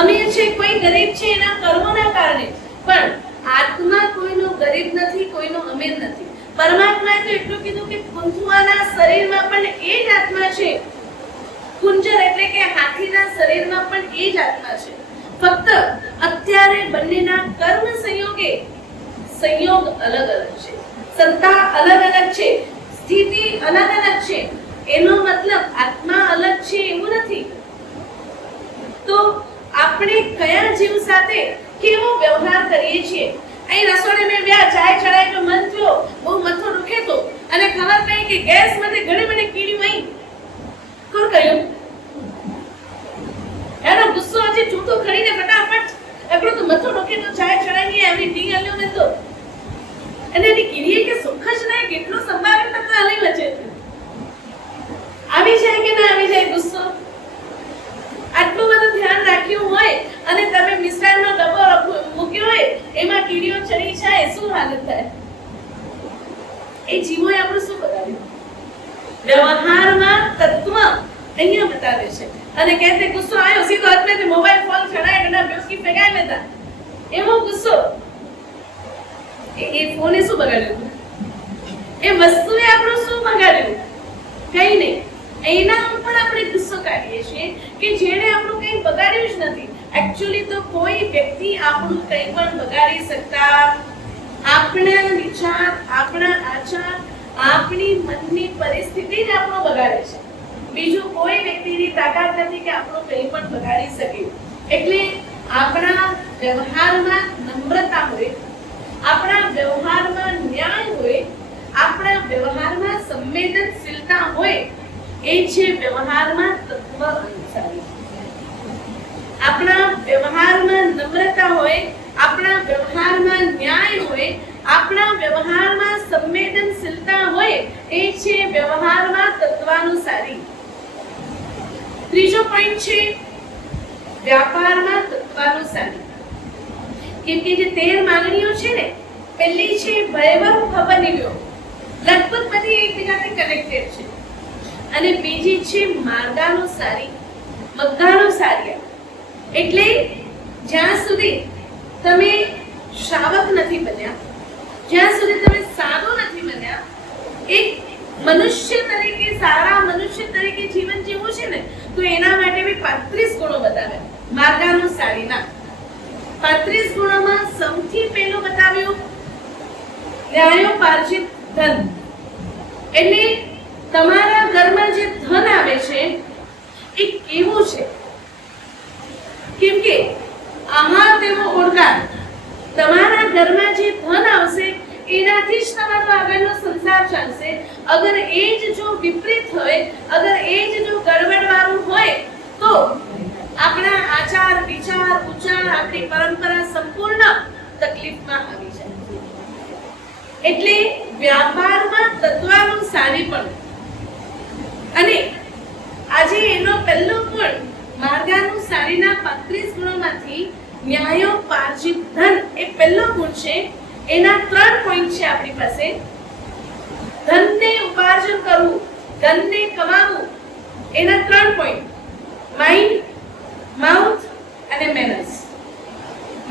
અમીર છે, કોઈ ગરીબ છે એના કર્મોના કારણે, પણ આત્મા કોઈનો ગરીબ નથી, કોઈનો અમીર નથી. પરમાત્માએ તો એટલું કીધું કે કુંથુઆના શરીરમાં પણ એ જ આત્મા છે. કુંજર એટલે કે હાથીના શરીરમાં પણ એ જ આત્મા છે. ફક્ત અત્યારે બંનેના કર્મ સંયોગે સંયોગ અલગ અલગ છે, સત્તા અલગ અલગ છે, સ્થિતિ અલગ અલગ છે. એનો મતલબ આત્મા અલગ છે એવું નથી. તો આપણે કયા જીવ સાથે કેવો વ્યવહાર કરીએ છીએ. અહીં રસોડે મેં વ્યા ચાય ચડાય તો મન થયો બહુ મથો દુખે તો અને ખબર પડી કે ગેસ માંથી ઘણી બધી કીડી વહી કોણ કહ્યું એનો ગુસ્સો આજે ચૂતો ખડીને ફટાફટ આપણો તો મથો દુખે તો ચાય ચડાવી એવી ટી આલ્યો મેં તો અને એની કીડીએ કે સુખ જ નહીં કેટલો સંભાળે તો આલી વચ્ચે આવી જાય કે ના આવી જાય ગુસ્સો. આટલું બધું ધ્યાન રાખ્યું હોય અને તમે મિષ્ટાનનો ડબ્બો મૂક્યો હોય એમાં કીડીઓ ચડી જાય શું હાલત થાય. એ જીવોએ આપણું શું બતાવ્યું. વ્યવહારમાં તત્વ અહીંયા બતાવે છે અને કહેતે ગુસ્સો આવ્યો સીધો હાથમાં મોબાઈલ ફોન ચડાય ગના બેસકી ફેંકાઈ લેતા એવો ગુસ્સો. એ ફોને શું બગાડ્યું, એ વસ્તુએ આપણું શું બગાડ્યું, કઈ નહીં. એના ઉપર આપણે ગુસ્સો કાઢીએ છીએ કે જેણે આપણું કંઈ બગાડ્યું જ નથી. એકચ્યુઅલી તો કોઈ વ્યક્તિ આપણું કંઈ પણ બગાડી શકતા. આપણા વિચાર, આપણા આચાર, આપણી મનની પરિસ્થિતિ જ આપણો બગાડે છે. બીજું કોઈ વ્યક્તિની તાકાત નથી કે આપણું કંઈ પણ બગાડી શકે. એટલે આપણા વ્યવહારમાં નમ્રતા હોય, આપણા વ્યવહારમાં ન્યાય હોય, આપણા વ્યવહારમાં સંવેદનશીલતા હોય એ છે વ્યવહારમાં તત્વ અનુસારી. આપણા વ્યવહારમાં નમ્રતા હોય, આપણા વ્યવહારમાં ન્યાય હોય, આપણા વ્યવહારમાં સંવેદનશીલતા હોય એ છે વ્યવહારમાં તત્વાનુસારી. ત્રીજો પોઈન્ટ છે વ્યાપારમાં તત્વાનુસારી. કેમ કે જે 13 માંગણીઓ છે ને, પહેલી છે ભયવમ ભવનિવ્યો, લગભગ બધી એકબીજાથી કનેક્ટેડ છે. અને બીજી છે માર્ગાનુસારી, મગ્ગાનુસાર્ય. એટલે જ્યાં સુધી તમે શ્રાવક નથી બન્યા, જ્યાં સુધી તમે સાધુ નથી બન્યા, એક મનુષ્ય તરીકે, સારા મનુષ્ય તરીકે જીવન જીવવું છે ને તો એના માટે બી 35 ગુણો બતાવ્યા માર્ગાનુસારીના. 35 ગુણોમાં સૌથી પહેલું બતાવ્યું ન્યાયોપાર્જિત ધન. એટલે તમારા ઘરમાં જે ધન આવે છે એ કેવું છે. કેમ કે આહાર તેવો ઓળખાણ, તમારા ઘરમાં જે ધન આવશે એનાથી જ તમારો આગળનો સંસાર ચાલશે. અગર એ જ જો વિપરીત હોય, અગર એ જ જો ગડબડવાળું હોય તો આપણા આચાર, વિચાર, ઉચ્ચાર, આપણી પરંપરા સંપૂર્ણ તકલીફમાં આવી જાય. એટલે વ્યાપારમાં તત્વાનુસારી પણ. અને આજે એનો પહેલો ગુણ માર્ગાનુસારીના 35 ગુણોમાંથી ન્યાયોપાર્જિત ધન એ પહેલો ગુણ છે. એના 3 પોઈન્ટ છે આપણી પાસે. ધનને ઉપાર્જન કરવું, ધનને કમાવું, એના 3 પોઈન્ટ: માઇન્ડ, માઉથ અને મેનર્સ.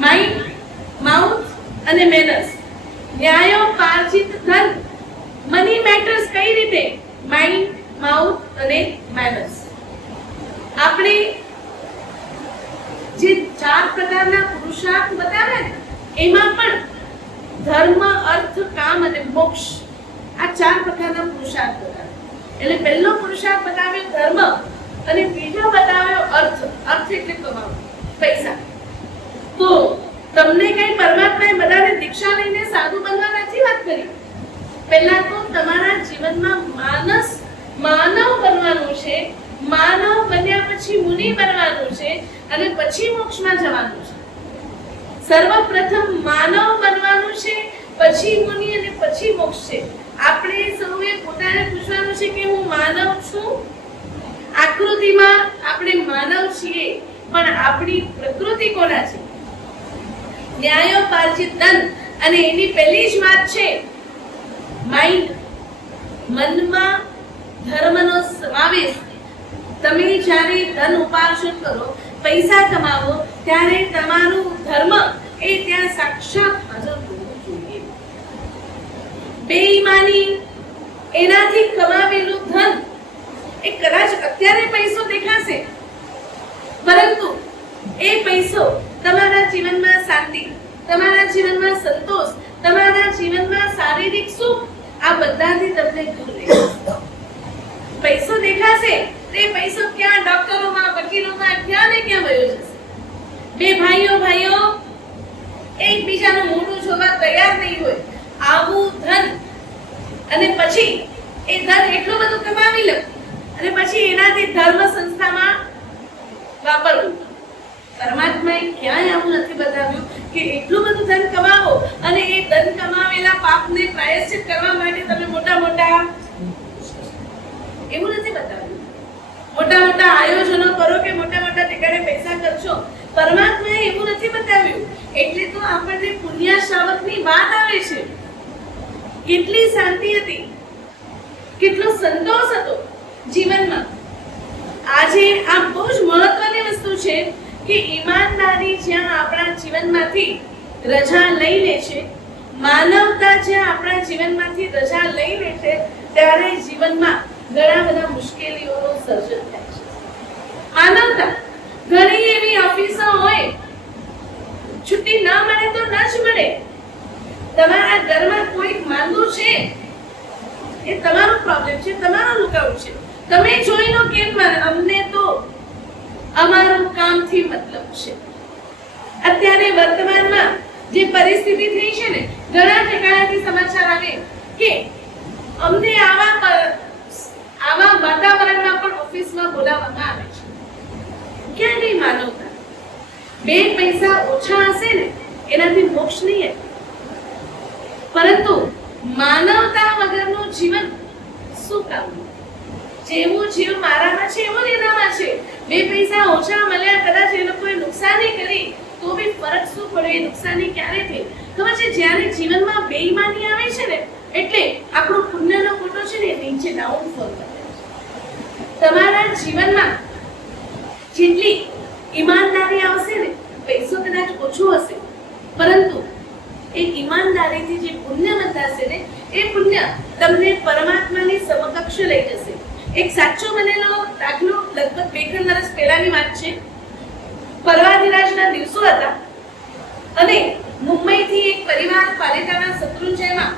માઇન્ડ, માઉથ અને મેનર્સ. ન્યાયોપાર્જિત ધન, મની મેટર્સ કઈ રીતે? માઇન્ડ, માઉથ અને મેનર્સ. આપણે જે 4 પ્રકારના પુરુષાર્થ બતાવ્યા ને એમાં પણ ધર્મ, અર્થ, કામ અને મોક્ષ આ 4 પ્રકારના પુરુષાર્થ બતાવ્યા. એટલે પહેલો પુરુષાર્થ બતાવ્યો ધર્મ અને બીજો બતાવ્યો અર્થ. અર્થ એટલે કમાવો, પૈસા. તો તમને કઈ પરમાત્માએ બધાને દીક્ષા લઈને સાધુ બનવા નથી વાત કરી. પહેલા તો તમારા જીવનમાં માનવ બનવાનું છે. માનવ બન્યા પછી મુનિ બનવાનું છે અને પછી મોક્ષમાં જવાનું છે. સર્વપ્રથમ માનવ બનવાનું છે, પછી મુનિ અને પછી મોક્ષ છે. આપણે સૌએ પોતાને પૂછવાનું છે કે હું માનવ છું? આકૃતિમાં આપણે માનવ છીએ, પણ આપણી પ્રકૃતિ કોના છે? ન્યાયોપાર્જિત ધન. અને એની પહેલી જ વાત છે માઇન્ડ. મનમાં ધર્મનો સમાવેશ. તમે જ્યારે ધન ઉપાર્જન કરો, પૈસા કમાવો, ત્યારે તમારું ધર્મ એ ત્યાં સાક્ષાત હાજર હોવું જોઈએ. બેઈમાની એનાથી કમાવેલું ધન એ કદાચ અત્યારે પૈસો દેખાશે, પરંતુ એ પૈસો તમારા જીવનમાં શાંતિ, તમારા જીવનમાં સંતોષ, તમારા જીવનમાં શારીરિક સુખ, આ બધાથી તમને દૂર રહેશે. પૈસો દેખાશે, તે પૈસો ક્યાં ડોક્ટરોમાં, વકીલોમાં, ક્યાં ને ક્યાં વયો જશે. બે ભાઈઓ એકબીજાનું મોઢું જોવા તૈયાર નહીં હોય, આવું ધન, અને પછી એ ધન એટલું બધું કમાવી લે અને પછી એનાથી ધર્મ સંસ્થામાં વાપરવું. પરમાત્માએ ક્યાંય આવું નથી બતાવ્યું કે એટલું બધું ધન કમાવો અને એ ધન કમાવેલા પાપને પ્રાયશ્ચિત કરવા માટે તમે મોટા એવું નથી બતાવ્યું. મોટા આયોજનો કરો કે મોટા ઠેકાણે પૈસા ખર્ચો. પરમાત્માએ એવું નથી બતાવ્યું. એટલે તો આપણને પુણ્ય શ્રાવકની વાત આવે છે. કેટલી શાંતિ હતી, કેટલો સંતોષ હતો જીવનમાં. આજે આ બહુ જ મહત્વની વસ્તુ છે કે ઈમાનદારી જ્યાં આપણા જીવનમાંથી રજા લઈ લે છે, માનવતા જ્યાં આપણા જીવનમાંથી રજા લઈ લે છે, ત્યારે જીવનમાં ઘણા બધા મુશ્કેલીઓનો સર્જન થાય છે. માનવતા ઘણી એવી ઓફિસો હોય, છુટ્ટી ના મળે તો ના જ મળે. તમારા ઘરમાં કોઈ માંદું છે, એ તમારો પ્રોબ્લેમ છે, તમારો લુકાઉટ છે. તમે જોઈ લો કેમ અમને તો અમારું કામથી મતલબ છે. અત્યારે વર્તમાનમાં જે પરિસ્થિતિ થઈ છે ને, ઘણા ઠેકાણાથી સમાચાર આવે કે અમને આવા વાતાવરણમાં પણ ઓફિસમાં બોલાવવામાં આવે છે. ક્યાં ગઈ માનવતા? બે પૈસા ઓછા હશે ને એનાથી મોક્ષ નહીં આવે, પરંતુ માનવતા વગરનું જીવન શું કામનું? જેવું જીવ મારામાં છે એવું જ એનામાં છે. બે પૈસા ઓછા મળ્યા, કદાચ એ લોકોએ નુકસાની કરી, તો બી ફરક શું પડે? એ નુકસાની ક્યારે થઈ? ખબર છે, જ્યારે જીવનમાં બેઈમાની આવે છે ને, એટલે આપણો પુણ્યનો કોટો છે ને નીચે ડાઉનફોલ કરે છે. તમારા જીવનમાં જેટલી ઈમાનદારી આવશે ને, પૈસો કદાચ ઓછો હશે, પરંતુ એ ઈમાનદારીથી જે પુણ્ય બંધાશે ને, એ પુણ્ય તમને પરમાત્માની સમકક્ષ લઈ જશે. એક સાચો બનેલો દાખલો લગભગ 2 વર્ષ પહેલાની વાત છે. પર્વાધિરાજના દિવસો હતા અને મુંબઈથી એક પરિવાર પાલિતાના શત્રુંજયમાં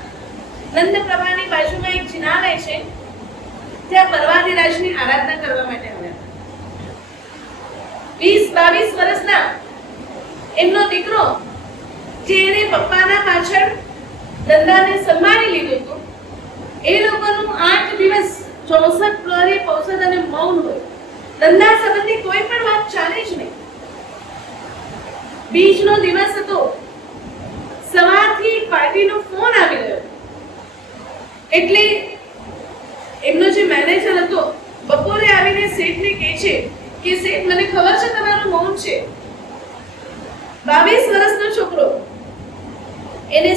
નંદપ્રભાની બાજુમાં એક જિનાલય છે, ત્યાં પર્વાધિરાજની આરાધના કરવા માટે આવ્યા. 20-22 વર્ષના એમનો દીકરો, જે એને પપ્પાના પાછળ ધંધાને સંભાળી લીધું હતું, એ લોકોનું 8 દિવસ 64 પ્રહરી પૌષધ અને મૌન હોય. ધંધા સંબંધી કોઈ પણ વાત ચાલે જ નહીં. બીજનો દિવસ હતો, સવારથી પાર્ટીનો ફોન આવી રહ્યો. એટલે એમનો જે મેનેજર હતો, બપોરે આવીને શેઠને કહે છે કે શેઠ, મને ખબર છે તમારું મૌન છે. 22 વર્ષનો છોકરો એને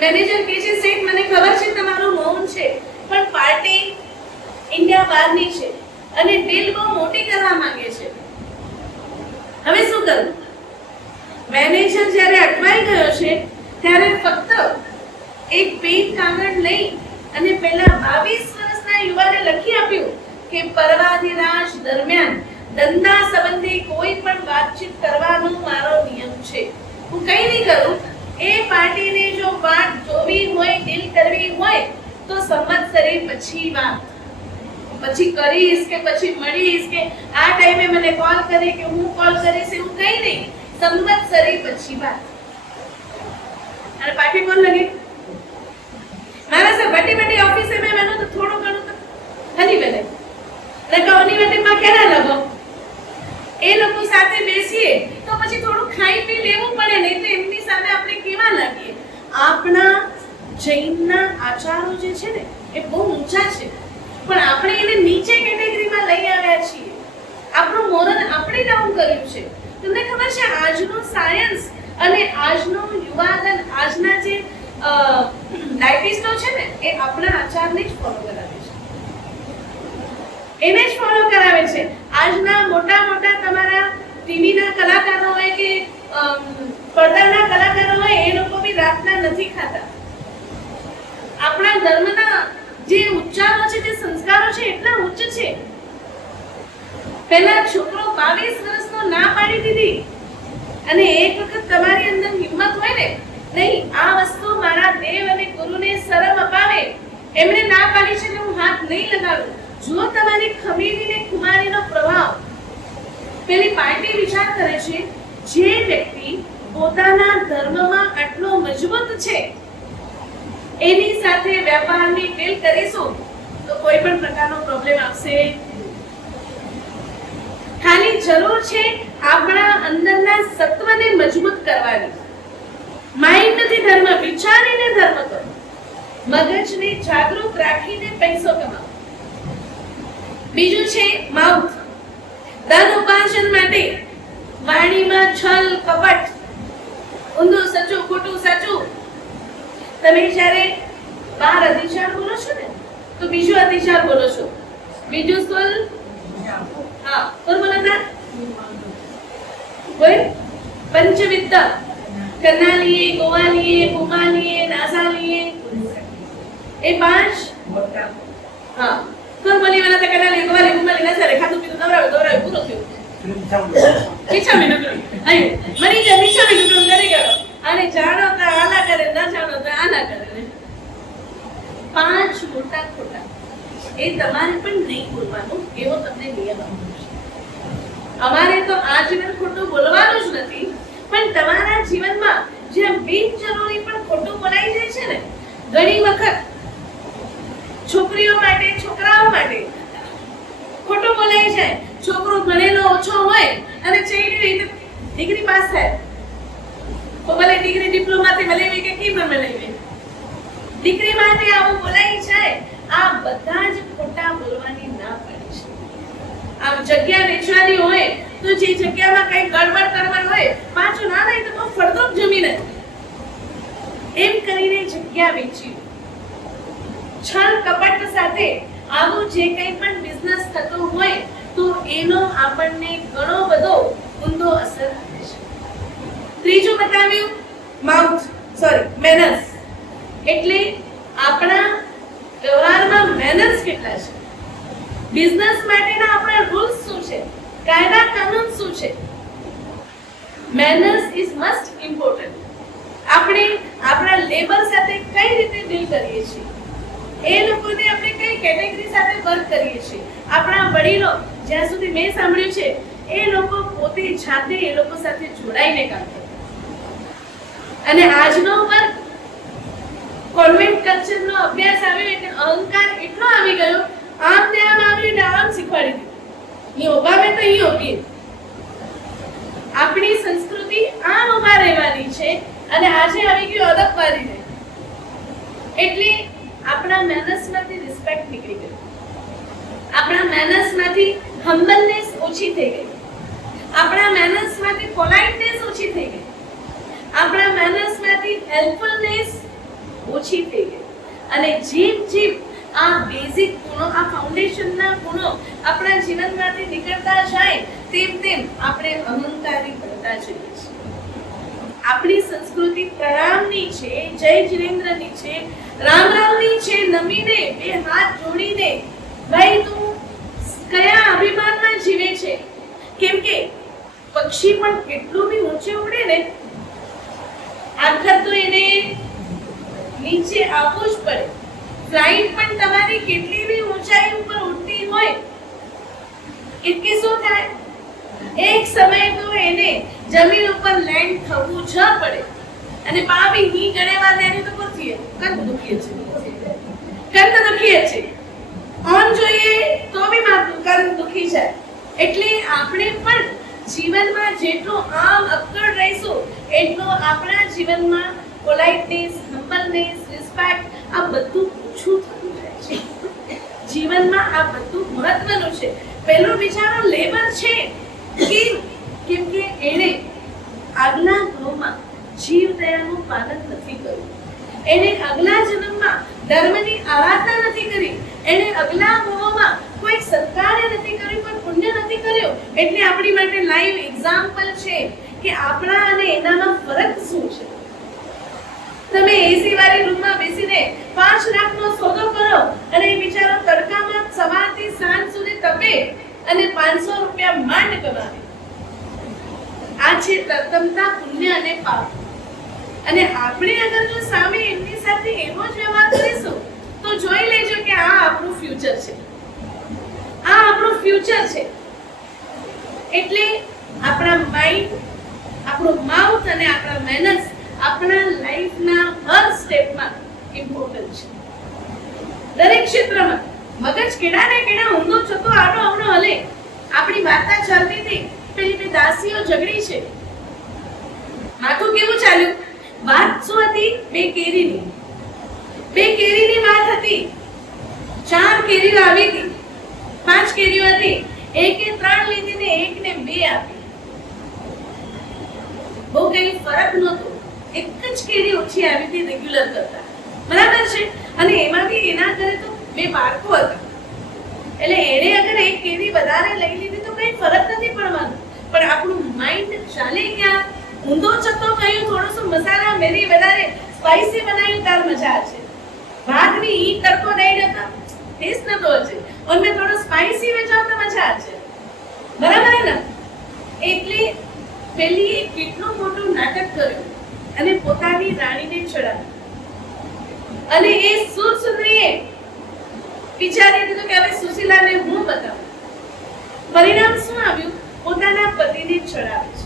મેનેજર કહે છે, શેઠ મને ખબર છે તમારું મૌન છે, પણ પાર્ટી ઇન્ડિયા બહારની છે અને ડીલ બહુ મોટી કરવા માંગે છે. હવે શું કરું? મેનેજર જ્યારે અટવાઈ ગયો છે, ત્યારે ફક્ત એક પેન કાગળ લઈ અને પહેલા 22 વર્ષના યુવાને લખી આપ્યું કે પર્વાધિરાજ દરમિયાન ધંધા સંબંધી કોઈ પણ વાતચીત કરવાનો મારો નિયમ છે. હું કંઈ નહીં કરું. એ પાર્ટીને જો વાત જોવી હોય, ડીલ કરવી હોય, તો સંવત્સરી પછી વાત. પછી કરીશ કે પછી મળીશ કે આ ટાઈમે મને કોલ કરે કે હું કોલ કરીશ એવું કંઈ નહીં. સંવત્સરી પછી વાત. અને પાછી કોણ લગે મારા સર બટી બટી ઓફિસે में मैंने तो થોડું ઘણું તો ખરી બને રકાઓની વટીમાં કેના લગો એ લોકો સાથે બેસીએ તો પછી થોડું ખાઈ પી લેવું પડે, નહીં તો એમની સામે આપણે કેવા લાગીએ. આપણા જૈનના આચારો જે છે ને એ બહુ ઊંચા છે, પણ આપણે એને નીચે કેટેગરીમાં લઈ આવ્યા છીએ. આપણું મોરલ આપણે ડાઉન કર્યું છે. તમને ખબર છે આજનો સાયન્સ અને આજનો યુવાધન, આજના જે ડાયટિસ્ટો છે ને એ આપણા આચારને જ ફોલો કરાવે છે, એને જ ફોલો કરાવે છે. આજના મોટા મોટા તમારા ટીવીના કલાકારો હોય કે પડદાના કલાકારો હોય એ લોકો બી રાતના નથી ખાતા. આપણા ધર્મના જે ઉચ્ચારો છે, જે સંસ્કારો છે એટલા ઉચ્ચ છે. પહેલા છોકરો 22 વર્ષનો ના પાડી દીધી અને એક વખત તમારી અંદર હિંમત હોય ને, નહીં આ વસ્તુ મારા દેવ અને ગુરુને શરમ અપાવે, એમણે ના પાડી છે એટલે હું હાથ નહીં લગાડું. જો તમારી ખમીરી ને ખુમારીનો પ્રભાવ પેલી પાર્ટી વિચાર કરે છે, જે વ્યક્તિ પોતાના ધર્મમાં આટલો મજબૂત છે એની સાથે વેપારની ડીલ કરીશું તો કોઈ પણ પ્રકારનો પ્રોબ્લેમ આવશે. ખાલી જરૂર છે આપણા અંદરના સત્વને મજબૂત કરવાની. માઇન્ડ નથી ધર્મ, વિચારીને ધર્મ કરો. મગજને જાગૃત રાખીને પૈસો કમાવો. બીજું છે માઉથ. ધન ઉપાર્જન માટે વાણીમાં છલ કપટ, ઊંધું સચું ખોટું સાચું. તમે જ્યારે 12 અતિચાર બોલો છો ને તો બીજું અતિચાર બોલો છો. બીજું સ્વલ હા કોણ બોલતા કોઈ પંચવિદ્યા करना लिए, गोवा लिए, पुमा लिए, नासा लिए, ये 5 हाँ कौन बोली वाला था करना लिए, गोवा लिए, पुमा लिए, नासा रेखा तो भी तो दोहरावे पूरो क्यों पीछा में नकलो आयो मनी जा पीछा में नकलो करेगा અને જાણો તો આના કરે, ના જાણો તો આના કરે. 5 મોટા ખોટા એ તમારે પણ નહીં બોલવાનું, એવો તમને નિયમ આપ્યો છે. અમારે તો આજીવન ખોટું બોલવાનું જ નથી, પણ તમારા જીવનમાં જે બિનજરૂરી પણ ખોટું બોલાઈ જાય છે ને, ઘણી વખત છોકરીઓ માટે, છોકરાઓ માટે ખોટું બોલાઈ જાય. છોકરો ભણેલો ઓછો હોય અને ચેડી રીતે ડિગ્રી પાસ થાય તો ભલે ડિગ્રી ડિપ્લોમાથી મળેવી કે કી પણ મળેવી, દીકરી માટે આવું બોલાઈ જાય. આ બધા જ ખોટા બોલવાની ના પાડી છે. આ જગ્યા વેચવાની હોય તો જે જગ્યામાં કઈ ગડબડ હોય પાછું ના લઈ તો બહુ ફળદ્રુપ જમીન એમ કરીને જગ્યા વેચી. છલ કપટ સાથે આવું જે કંઈ પણ બિઝનેસ થતો હોય તો એનો આપણને ઘણો બધો ઊંધો અસર થાય છે. ત્રીજું બતાવ્યું મેનર્સ. એટલે આપણા વ્યવહારમાં મેનર્સ કેટલા છે, બિઝનેસ માટેના આપણા રૂલ્સ શું છે, કાયદા કાનૂન શું છે. Manners is must important. આપણે આપણા લેબર સાથે કઈ રીતે ડીલ કરીએ છીએ, એ લોકોને આપણે કઈ કેટેગરી સાથે વર્ક કરીએ છીએ. આપણા વડીલો, જ્યાં સુધી મેં સાંભળ્યું છે, એ લોકો પોતે જાતે એ લોકો સાથે જોડાઈને કામ કરે. અને આજનો વર્ગ કોન્વેન્ટ કલ્ચરનો અભ્યાસ આવ્યો એટલે અહંકાર એટલો આવી ગયો, આમ ને આમ આવ્યું ને આમ શીખવાડી દીધું. અહીં ઉભા મેં તો અહીં ઉભી. આપણી સંસ્કૃતિ આમ ઉભા રહેવાની છે અને આજે આવી ગયું અદબવાદી ને. એટલે આપણા મેનર્સમાંથી રિસ્પેક્ટ નીકળી ગઈ, આપણા મેનર્સમાંથી હમ્બલનેસ ઓછી થઈ ગઈ, આપણા મેનર્સમાંથી પોલાઇટનેસ ઓછી થઈ ગઈ, આપણા મેનર્સમાંથી હેલ્પફુલનેસ ઓછી થઈ ગઈ. અને જેમ જેમ આ બેઝિક ગુણો, આ ફાઉન્ડેશનના ગુણો આપણા જીવનમાંથી નીકળતા જાય તેમ તેમ આપણે અહંકારી બનતા જઈએ છીએ. આપણી સંસ્કૃતિ પ્રણામની છે, જય જીનેન્દ્રની છે, રામ રામની છે. નમીને બે હાથ જોડીને ભાઈ તું કયા અભિમાનમાં જીવે છે. કેમ કે પક્ષી પણ કેટલું બી ઊંચે ઉડે ને, આખર તો એને નીચે આવવું જ પડે. ફ્લાઇટ પણ તમારી કેટલી બી ઊંચાઈ ઉપર ઉડતી હોય હોય એટલે શું થાય? એક સમય તો એને જમીન ઉપર લેન્ડ થવું જ પડે. અને પાપી ની ગણેવા લેની તો કરતી કંદ દુખીએ છે ઓન જોઈએ તો બી માથું કંદ દુખી જાય. એટલે આપણે પણ જીવનમાં જેટલું આમ અક્કડ રહીશું એટલો આપણા જીવનમાં પોલાઇટનેસ, હમ્બલનેસ, રિસ્પેક્ટ આ બધું ઓછું થતું જાય છે. જીવનમાં આ બધું મહત્વનું છે. પહેલો વિચારો લેબર છે કેમ કે એણે આગલા ગૃહમાં જીવદયાનું પાલન નથી કર્યું. એણે આગલા જન્મમાં ધર્મની આરાધના નથી કરી. એણે આગલા ગૃહમાં કોઈ સત્કાર્ય નથી કર્યું, કોઈ પુણ્ય નથી કર્યું. એટલે આપણી માટે લાઈવ એક્ઝામ્પલ છે કે આપણા અને એનામાં ફરક શું છે. તમે એસી વાળી રૂમમાં બેસીને 5 લાખનો સોદો કરો અને એ બિચારો તડકામાં સવારથી સાંજ સુધી તપે અને 500 રૂપિયા માંડ કમાવે. આ છે તરતમતા પુણ્ય અને પાપ. અને આપણે અગર જો સામે એમની સાથે એવો જ વ્યવહાર કરીશું તો જોઈ લેજો કે આ આપણું ફ્યુચર છે. આ આપણું ફ્યુચર છે. એટલે આપણા માઇન્ડ, આપણું માઉથ અને આપણા મેનર્સ આપણા લાઈફના હર સ્ટેપમાં ઇમ્પોર્ટન્ટ છે. દરેક ક્ષેત્રમાં મગજ કેડા ને કેડા ઊંધો છતો આડો અવળો હલે. આપણી વાર્તા ચાલતી હતી, પેલી બે દાસીઓ ઝઘડી છે. માથું કેવું ચાલ્યું? વાત શું હતી? બે કેરીની વાત હતી. 4 કેરીઓ આવી હતી, 5 કેરીઓ હતી. એકે 3 લીધી ને એકને 2 આપી. બહુ કઈ ફરક નહોતો. એક જ કેરી ઓછી આવી હતી રેગ્યુલર કરતા, બરાબર છે. અને એમાં બી એના ઘરે તો 2 બાળકો હતા. એટલે એણે અગર એક કેરી વધારે લઈ લીધી તો કઈ ફરક નથી પડવાનો. પણ આપણું માઇન્ડ ચાલે ક્યાં? ઊંધો ચત્તો કયું થોડું મસાલા મેરી વધારે સ્પાઈસી બનાવ્યું તાર મજા છે. ભાત ની ઈ તડકો દઈ દેતા ટેસ્ટ નતો છે. और मैं थोड़ा स्पाइसी में जाऊं तो मजा आ जाए. બરાબર ને? એટલે પેલી કેટલું મોટું નાટક કર્યું અને પોતાની રાણીને ચડાવી. અને એ સુરસુંદરીએ વિચારી દીધું કે હવે સુશીલાને હું બતાવું. પરિણામ શું આવ્યું? પોતાના પતિને ચડાવે છે.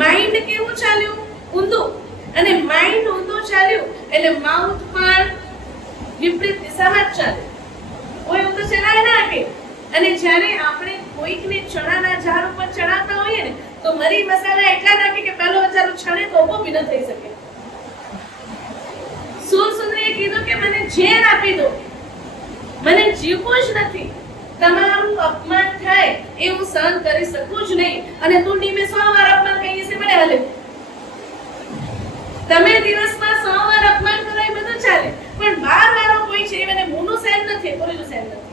માઇન્ડ કેવું ચાલ્યું? ઊંધું. અને માઇન્ડ ઊંધું ચાલ્યું એટલે માઉથ પણ વિપરીત દિશામાં જ ચાલે. કોઈ ઊંધું ચલાય ના કે. અને જ્યારે આપણે કોઈકને ચણાના ઝાડ ઉપર ચડાવતા હોઈએ ને તો મરી મસાલા એટલા નાખે કે પેલો બચારો છણે તો ઊભો બી ન થઈ શકે. સુરસુંદરીએ કીધું કે મને ઝેર આપી દો, મને જીવવું જ નથી. તમારું અપમાન થાય એ હું સહન કરી શકું જ નહીં. અને તું ટીમે 100 વાર અપમાન કહીએ છે મને હલે. તમે દિવસમાં 100 વાર અપમાન કરો એ બધું ચાલે, પણ 12 વારો કોઈ છે મને મોનું સહન નથી, કોઈનું સહન નથી.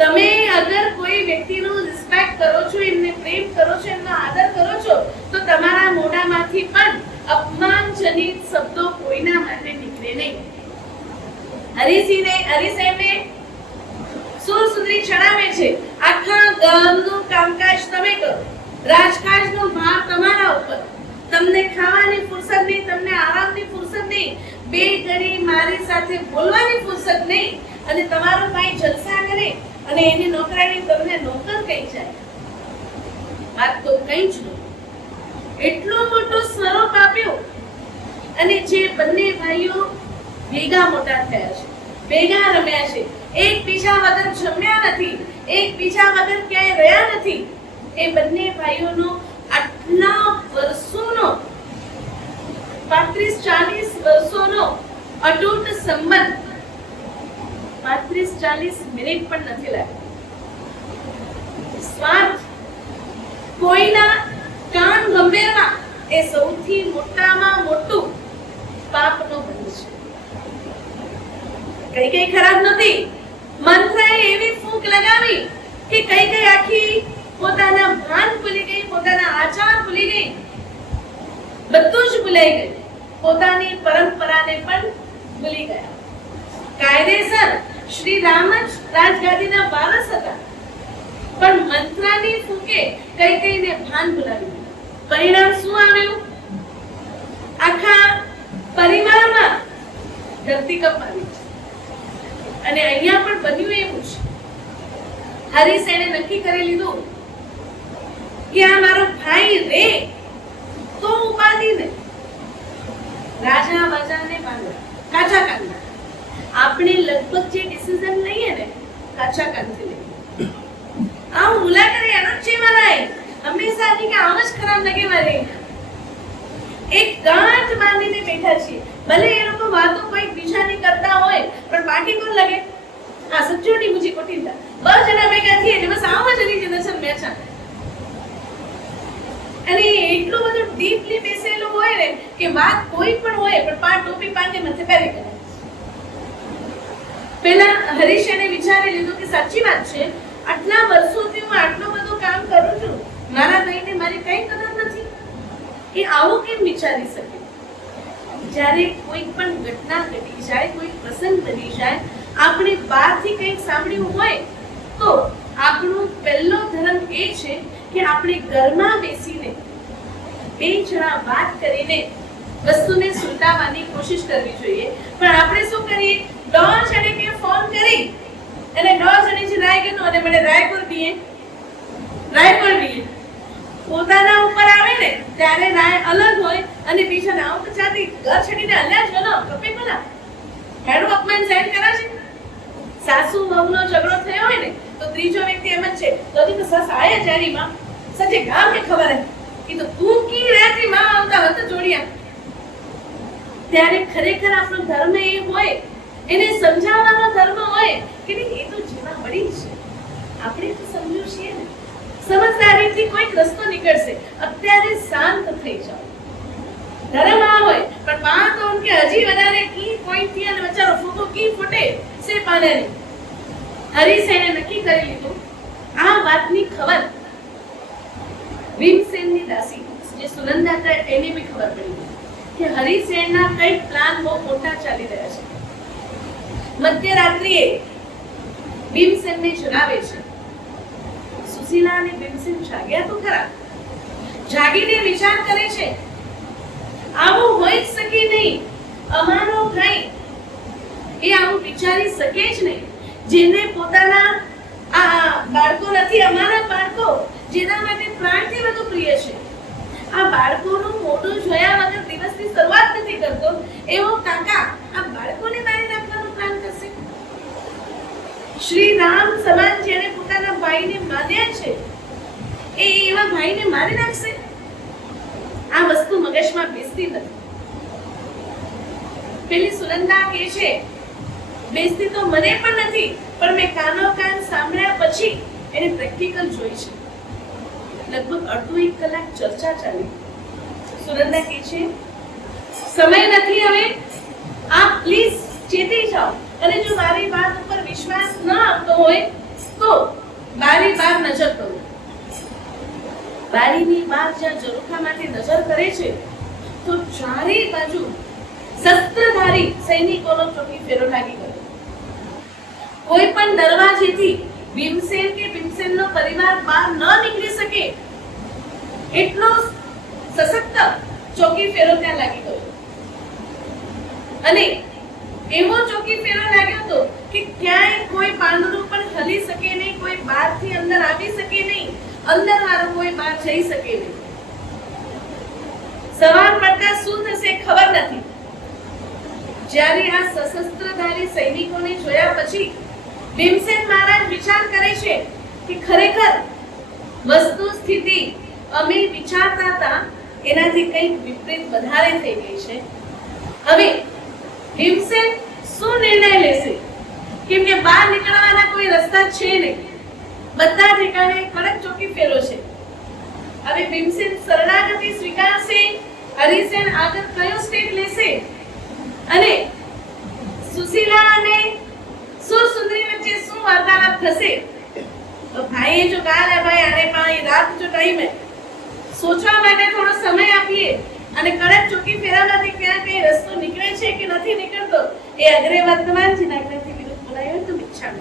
તમે અગર કોઈ વ્યક્તિનું રિસ્પેક્ટ કરો છો, એમને પ્રેમ કરો છો, એમનો આદર કરો છો તો તમારા મોઢામાંથી પણ અપમાનજનિત શબ્દો કોઈના માટે નીકળે નહીં. હરિસિંહને સુરસુંદરી ચડાવે છે. આખા ગામનું કામકાજ તમે કરો, રાજકાજનો ભાર તમારા ઉપર. તમને ખાવાની ફુરસત નહીં, તમને આરામની ફુરસત નહીં, 2 ઘડી મારી સાથે બોલવાની ફુરસત નહીં. અને તમારો ભાઈ જલસા કરે અને એની નોકરાણી તમને નોકર કહી જાય. વાત તો કઈ જ નહીં. એટલું મોટું સ્વરૂપ આપ્યું. અને જે બંને ભાઈઓ ભેગા મોટા થયા છે, ભેગા રમ્યા છે, એકબીજા વગર જમ્યા નથી, એકબીજા વગર ક્યાંય રહ્યા નથી. એ બંને ભાઈઓનો આટલા વર્ષોનો 35-40 વર્ષોનો અતૂટ સંબંધ 35-40 મિનિટ પણ નથી લાગ્યો. સ્વાર્થ, કોઈના કાન ગંભીરવા એ સૌથી મોટામાં મોટું પાપનો બંધ છે. કઈ ખરાબ નથી. મંત્રાએ એવી ફૂંક લગાવી કે કઈ આખી પોતાના ભાન ભૂલી ગઈ, પોતાના આચાર ભૂલી ગઈ, બધું જ ભૂલાઈ ગયું. પોતાની પરંપરાને પણ ભૂલી ગયા. કાયદેસર શ્રી રામ જ રાજગાદીના વારસ હતા, પણ મંત્રાની ફૂંકે કઈને ભાન ભૂલાવી દીધું. પરિણામ શું આવ્યું? આખા પરિવારમાં ધરતીકંપ આવી છે. અને અહીંયા પણ બન્યું એવું છે. હરિસેને નક્કી કરી લીધું કે આ મારો ભાઈ રે તો ઉપાધિ ને રાજા વાજાને બાંધા કાચા કાનના. આપણે લગભગ જે ડિસિઝન લઈએ ને કાચા કાનથી લઈએ. આ મુલાકાત એનો જ છે મારા હંમેશા ની કે આમ જ ખરાબ લાગે મારે. એક ગાંઠ બાંધીને બેઠા છીએ. ભલે એ લોકો વાતો કોઈ બીજાની કરતા હોય પણ પાટી કોણ લાગે? આ સચ્ચોટી મુજી કોટીંદા બસ જણા ભેગા થઈએ એટલે બસ આમ જ એની જનરેશન મેચા. અને એટલું બધું ડીપલી બેસેલું હોય ને કે વાત કોઈ પણ હોય પણ પા ટોપી પાંજે માથે પહેરી કરે. પેલા હરીશને વિચારી લીધું કે સાચી વાત છે, આટલા વર્ષોથી હું આટલું બધું કામ કરું છું, મારા ભાઈને મારી કઈ કદર નથી. એ આવું કેમ વિચારી શકે? જ્યારે કોઈ પણ ઘટના ઘટી જાય, કોઈ પ્રસંગ બની જાય, આપણે બહારથી કંઈક સાંભળ્યું હોય તો આપણો પહેલો ધર્મ એ છે કે આપણે ઘરમાં બેસીને બે જણા વાત કરીને વસ્તુને સુલટાવવાની કોશિશ કરવી જોઈએ. પણ આપણે શું કરીએ? દોર જણે કે ફોન કરી અને દોર જણે જે રાય ગયો અને મને રાય કરી દઈએ. પોતાના ઉપર આવે ને ત્યારે રાય અલગ હોય અને બીજા નામ તો ચાતી ઘર છડીને હલ્યા જ ગયો કપે કોના હેડ અપમાન સાઈન કરાશે. સાસુ વહુનો ઝઘડો થયો હોય ને તો ત્રીજો વ્યક્તિ એમ જ છે તો સસ આયા જારી માં સજે ગામ કે ખબર હે કે તો તું કી રહેતી માં આવતા હત જોડિયા. ત્યારે ખરેખર આપણો ધર્મ એ હોય, એને સમજાવવાનો ધર્મ હોય કે નહીં એ તો જીવા વડી છે, આપણે તો સમજ્યું છીએ ને, સમજદારીથી કોઈક રસ્તો નીકળશે. અત્યારે શાંત થઈ જાઓ. ધર્મ આ હોય પણ માં તો કે હજી વધારે કી પોઈન્ટ થી અને બચારો ફૂટો કી ફૂટે સે પાને નહીં. હરિસેને નક્કી કરી લીધું આ વાતની ખબર ભીમસેનની દાસી જે સુનંદા હતા એને બી ખબર પડી કે હરિસેનના કઈ પ્લાન બહુ મોટા ચાલી રહ્યા છે. મધ્યરાત્રિએ ભીમસેનને જણાવે છે. સુશીલા અને ભીમસેન જાગ્યા તો ખરા, જાગીને વિચાર કરે છે આવું હોઈ શકે નહીં. અમારો ભાઈ એ આવું વિચારી શકે જ નહીં. જેને પોતાના આ બાળકો નથી, અમારા બાળકો જેના માટે પ્રાણથી વધુ પ્રિય છે, આ બાળકોનું મોઢું જોયા વગર દિવસની શરૂઆત નથી કરતો એવો કાકા આ બાળકોને મારી નાખવાનો પ્લાન કરશે. શ્રી રામ સમાન જેને પોતાના ભાઈને માન્યા છે એ એવા ભાઈને મારી નાખશે. આ વસ્તુ મગજમાં બેસતી નથી. પેલી સુનંદા કહે છે બેસતી તો મને પણ નથી, પણ મેં કાનો કાન સાંભળ્યા પછી એને પ્રેક્ટિકલ જોઈ છે. લગભગ અડધો 1 કલાક ચર્ચા ચાલી. સુનંદા કહે છે સમય નથી હવે, આપ પ્લીઝ ચેતી જાઓ અને જો મારી વાત ઉપર વિશ્વાસ ન આપતો હોય તો બારી બહાર નજર કરો. બારીની બહાર જ્યાં ઝરૂખામાંથી નજર કરે છે તો ચારે બાજુ શસ્ત્રધારી સૈનિકોનો ચોકી ફેરો લાગી ગયો. કોઈ પણ દરવાજેથી ભીમસેન કે ભીમસેનનો પરિવાર બહાર ન નીકળી શકે એટલો સશક્ત ચોકી ફેરો ત્યાં લાગી ગયો. અને એવો ચોકી ફેરો લાગ્યો હતો કે ક્યાંય કોઈ પાંદડું પણ હલી શકે નહીં, કોઈ બહારથી અંદર આવી શકે નહીં, અંદર વાળો કોઈ બહાર જઈ શકે નહીં. સવાર પડતા શું થશે ખબર નથી. જ્યારે આ સશસ્ત્રધારી સૈનિકોને જોયા પછી ભીમસેન મહારાજ વિચાર કરે છે કે ખરેખર વસ્તુ સ્થિતિ અમે વિચારતા હતા એનાથી કંઈક વિપરીત વધારે થઈ ગઈ છે. હવે ભીમસેન શું નિર્ણય લેશે? કેમ કે બહાર નીકળવાના કોઈ રસ્તા છે નહીં, બધા ઠેકાણે કડક ચોકી ફેરો છે. હવે ભીમસેન શરણાગતિ સ્વીકારશે, હરિસેન આગળ કયો સ્ટેપ લેશે અને સુશીલા અને સુરસુંદરી વચ્ચે શું વાર્તાલાપ થશે? તો ભાઈએ જો કાલ है भाई आने पाई रात जो टाइम है सोचवा માટે થોડો સમય આપીએ અને કડક ચોકી ફેરવવાથી ક્યાં કઈ રસ્તો નીકળે છે કે નથી નીકળતો એ અગ્રે વર્તમાન જીનાગ્રહથી વિરુદ્ધ બોલાયો તો ઈચ્છા